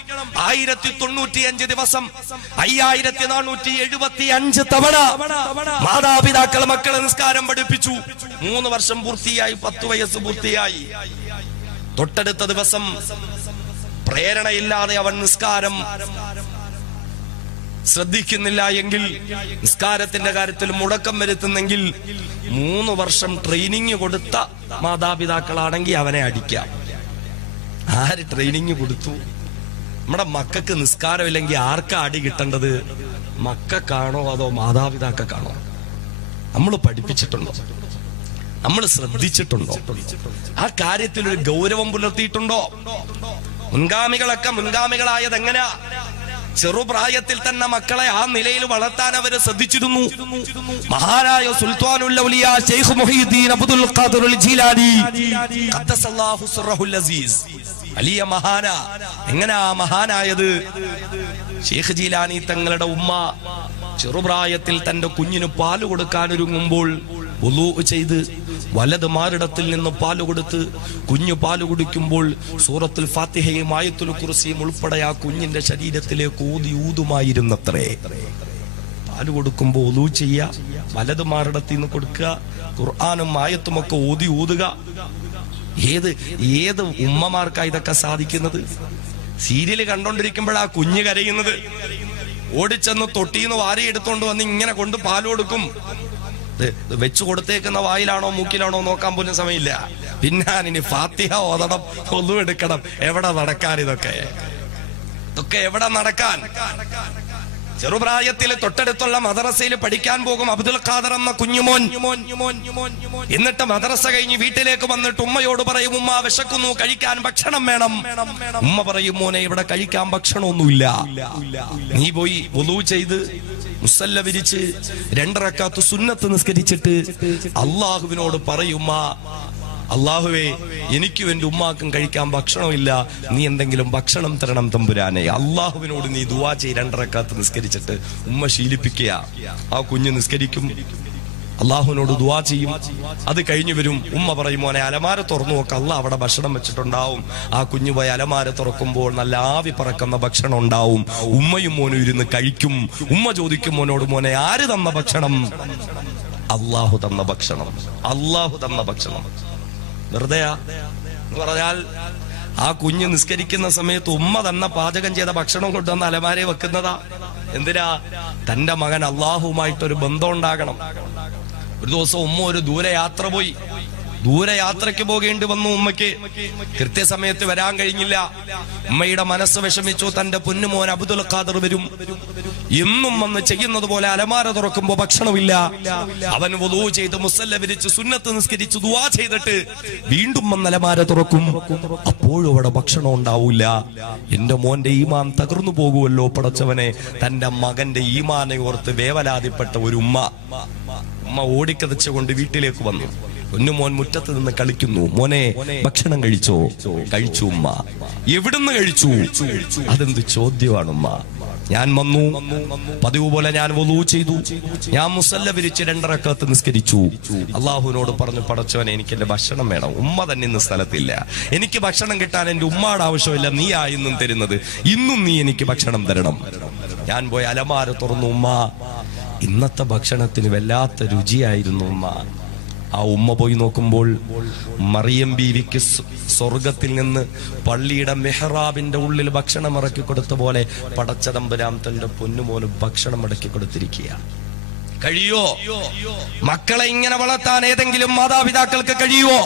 1095 ദിവസം 5475 തവണ മാതാപിതാക്കൾ മക്കളെ നിസ്കാരം പഠിപ്പിച്ചു. 3 വർഷം പൂർത്തിയായി, 10 വയസ്സ് പൂർത്തിയായി. തൊട്ടടുത്ത ദിവസം പ്രേരണയില്ലാതെ അവൻ നിസ്കാരം ശ്രദ്ധിക്കുന്നില്ല എങ്കിൽ, നിസ്കാരത്തിന്റെ കാര്യത്തിൽ മുടക്കം വരുത്തുന്നെങ്കിൽ 3 വർഷം ട്രെയിനിങ് കൊടുത്ത മാതാപിതാക്കളാണെങ്കിൽ അവനെ അടിക്കാം. ആര് ട്രെയിനിങ് കൊടുത്തു? നമ്മുടെ മക്കൾക്ക് നിസ്കാരമില്ലെങ്കിൽ ആർക്കാ അടി കിട്ടേണ്ടത്? മക്കൾക്കാണോ അതോ മാതാപിതാക്കൾക്കാണോ? നമ്മൾ പഠിപ്പിച്ചിട്ടുണ്ടോ? നമ്മൾ ശ്രദ്ധിച്ചിട്ടുണ്ടോ? ആ കാര്യത്തിൽ ഒരു ഗൗരവം പുലർത്തിയിട്ടുണ്ടോ? മുൻഗാമികളൊക്കെ മുൻഗാമികളായത് എങ്ങനെയാ? ചെറുപ്രായത്തിൽ തന്നെ മക്കളെ ആ നിലയിൽ വളർത്താൻ അവര് ശ്രദ്ധിച്ചിരുന്നു. മഹാനായ സുൽത്താനുൽ ഔലിയ ശൈഖ് മുഹീദ്ദീൻ അബ്ദുൽ ഖാദിർ ജീലാനി ഖദ്ദസല്ലാഹു സിർറഹുൽ അസീസ്, വലിയ മഹാന. എങ്ങനെയാ മഹാനായത്? ശൈഖ് ജീലാനി തങ്ങളുടെ ഉമ്മ ചെറുപ്രായത്തിൽ തന്റെ കുഞ്ഞിന് പാല് കൊടുക്കാൻ ഒരുങ്ങുമ്പോൾ വുളൂ ചെയ്ത് വലത് മാറിടത്തിൽ നിന്ന് പാല് കൊടുത്ത് കുഞ്ഞു പാല് കുടിക്കുമ്പോൾ സൂറത്തുൽ ഫാത്തിഹയും ആയത്തുൽ കുർസിയും ഉൾപ്പെടെ ആ കുഞ്ഞിന്റെ ശരീരത്തിലേക്ക് ഊതുമായിരുന്നത്രേ. പാല് കൊടുക്കുമ്പോൾ വുളൂ ചെയ്യുക, വലത് മാറിടത്തിൽ നിന്ന് കൊടുക്കുക, ഖുർആനും ആയത്തും ഒക്കെ ഊതുക. ഏത് ഉമ്മമാർക്കാ ഇതൊക്കെ സാധിക്കുന്നത്? സീരിയല് കണ്ടോണ്ടിരിക്കുമ്പോഴാ കുഞ്ഞ് കരയുന്നത്. ഓടിച്ചെന്ന് തൊട്ടീന്ന് വാരി എടുത്തോണ്ട് വന്ന് ഇങ്ങനെ കൊണ്ട് പാല് കൊടുക്കും. വെച്ചു കൊടുത്തേക്കുന്ന വായിലാണോ മൂക്കിലാണോ നോക്കാൻ പോലും സമയമില്ല. പിന്നെ ഇനി ഫാത്തിഹ ഓതണം, ഒന്നും എടുക്കണം. എവിടെ നടക്കാൻ ഇതൊക്കെ എവിടെ നടക്കാൻ? ചെറുപ്രായത്തിൽ തൊട്ടടുത്തുള്ള മദ്രസയിൽ പഠിക്കാൻ പോകും അബ്ദുൽ ഖാദർ എന്ന കുഞ്ഞുമോൻ. എന്നിട്ട് മദ്രസ കഴിഞ്ഞ് വീട്ടിലേക്ക് വന്നിട്ട് ഉമ്മയോട് പറയും, ഉമ്മ വിശക്കുന്നു, കഴിക്കാൻ ഭക്ഷണം വേണം. ഉമ്മ പറയും, മോനെ ഇവിടെ കഴിക്കാൻ ഭക്ഷണമൊന്നുമില്ല, നീ പോയി വുളൂ ചെയ്ത് മുസല്ല വിരിച്ച് 2 റക്അത്ത് സുന്നത്ത് നിസ്കരിച്ചിട്ട് അള്ളാഹുവിനോട് പറയുമ്മ, അള്ളാഹുവേ എനിക്കും എന്റെ ഉമ്മാക്കും കഴിക്കാൻ ഭക്ഷണമില്ല, നീ എന്തെങ്കിലും ഭക്ഷണം തരണം തമ്പുരാനെ. അള്ളാഹുവിനോട് നീ ദുആ ചെയ്യ്. 2 റക്അത്ത് നിസ്കരിച്ചിട്ട് ഉമ്മ ശീലിപ്പിക്കുക. ആ കുഞ്ഞ് നിസ്കരിക്കും, അള്ളാഹുവിനോട് ദുആ ചെയ്യും. അത് കഴിഞ്ഞു വരും. ഉമ്മ പറയും, മോനെ അലമാര തുറന്നു നോക്ക, അള്ളാഹ് അവിടെ ഭക്ഷണം വെച്ചിട്ടുണ്ടാവും. ആ കുഞ്ഞു പോയി അലമാര തുറക്കുമ്പോൾ നല്ല ആവി പറക്കുന്ന ഭക്ഷണം ഉണ്ടാവും. ഉമ്മയും മോനും ഇരുന്ന് കഴിക്കും. ഉമ്മ ചോദിക്കും മോനോട്, മോനെ ആര് തന്ന ഭക്ഷണം? അള്ളാഹു തന്ന ഭക്ഷണം. അള്ളാഹു തന്ന ഭക്ഷണം. വെറുതെയാ എന്ന് പറഞ്ഞാൽ ആ കുഞ്ഞ് നിസ്കരിക്കുന്ന സമയത്ത് ഉമ്മ തന്ന പാചകം ചെയ്ത ഭക്ഷണം കൊണ്ടുവന്ന് അലമാരയെ വെക്കുന്നതാ. എന്തിനാ? തന്റെ മകൻ അള്ളാഹുമായിട്ടൊരു ബന്ധം ഉണ്ടാകണം. ഒരു ദിവസം ഉമ്മ ഒരു ദൂരയാത്ര പോയി. ദൂരയാത്രയ്ക്ക് പോകേണ്ടി വന്നു ഉമ്മയ്ക്ക്. കൃത്യസമയത്ത് വരാൻ കഴിഞ്ഞില്ല. ഉമ്മയുടെ മനസ്സ് വിഷമിച്ചു. തന്റെ പൊന്നുമോൻ അബ്ദുൽ ഖാദർ വരും. എന്നും വന്ന് ചെയ്യുന്നത് പോലെ അലമാര തുറക്കുമ്പോ ഭക്ഷണമില്ല. അവൻ വുളൂ ചെയ്ത് മുസല്ല വിരിച്ച് സുന്നത്ത് നിസ്കരിച്ച് ദുആ ചെയ്തിട്ട് വീണ്ടും വന്ന് അലമാര തുറക്കും. അപ്പോഴും അവിടെ ഭക്ഷണം ഉണ്ടാവൂല. എന്റെ മോന്റെ ഈമാൻ തകർന്നു പോകുമല്ലോ പടച്ചവനെ. തന്റെ മകന്റെ ഈമാനെ ഓർത്ത് വേവലാതിപ്പെട്ട ഒരു ഉമ്മ ഓടിക്കതച്ചുകൊണ്ട് വീട്ടിലേക്ക് വന്നു. പൊന്നുമോൻ മുറ്റത്ത് നിന്ന് കളിക്കുന്നു. മോനെ ഭക്ഷണം കഴിച്ചോ? കഴിച്ചു ഉമ്മ. എവിടുന്ന് കഴിച്ചു? അതെന്ത് ചോദ്യമാണ് ഉമ്മ? ഞാൻ വന്നു, പതിവ് പോലെ ഞാൻ വുളൂ ചെയ്തു, ഞാൻ മുസല്ല വിരിച്ച് 2 റക്അത്ത് നിസ്കരിച്ചു. അള്ളാഹുവിനോട് പറഞ്ഞു, പടച്ചവനെ എനിക്ക് എന്റെ ഭക്ഷണം വേണം. ഉമ്മ തന്നെ ഇന്ന് സ്ഥലത്തില്ല. എനിക്ക് ഭക്ഷണം കിട്ടാൻ എന്റെ ഉമ്മയുടെ ആവശ്യമില്ല, നീയാ ഇന്നും തരുന്നത്. ഇന്നും നീ എനിക്ക് ഭക്ഷണം തരണം. ഞാൻ പോയി അലമാര തുറന്നു. ഉമ്മ, ഇന്നത്തെ ഭക്ഷണത്തിന് വല്ലാത്ത രുചിയായിരുന്നു ഉമ്മ. ആ ഉമ്മ പോയി നോക്കുമ്പോൾ മറിയം ബീവിക്ക് സ്വർഗത്തിൽ നിന്ന് പള്ളിയുടെ മെഹ്റാബിന്റെ ഉള്ളിൽ ഭക്ഷണം ഇറക്കി കൊടുത്ത പോലെ പടച്ചതമ്പുരാൻ തന്റെ പൊന്നുമോന് ഭക്ഷണം ഇറക്കി കൊടുത്തിരിക്കുക. കഴിയോ? മക്കളെ ഇങ്ങനെ വളർത്താൻ ഏതെങ്കിലും മാതാപിതാക്കൾക്ക് കഴിയുവോ?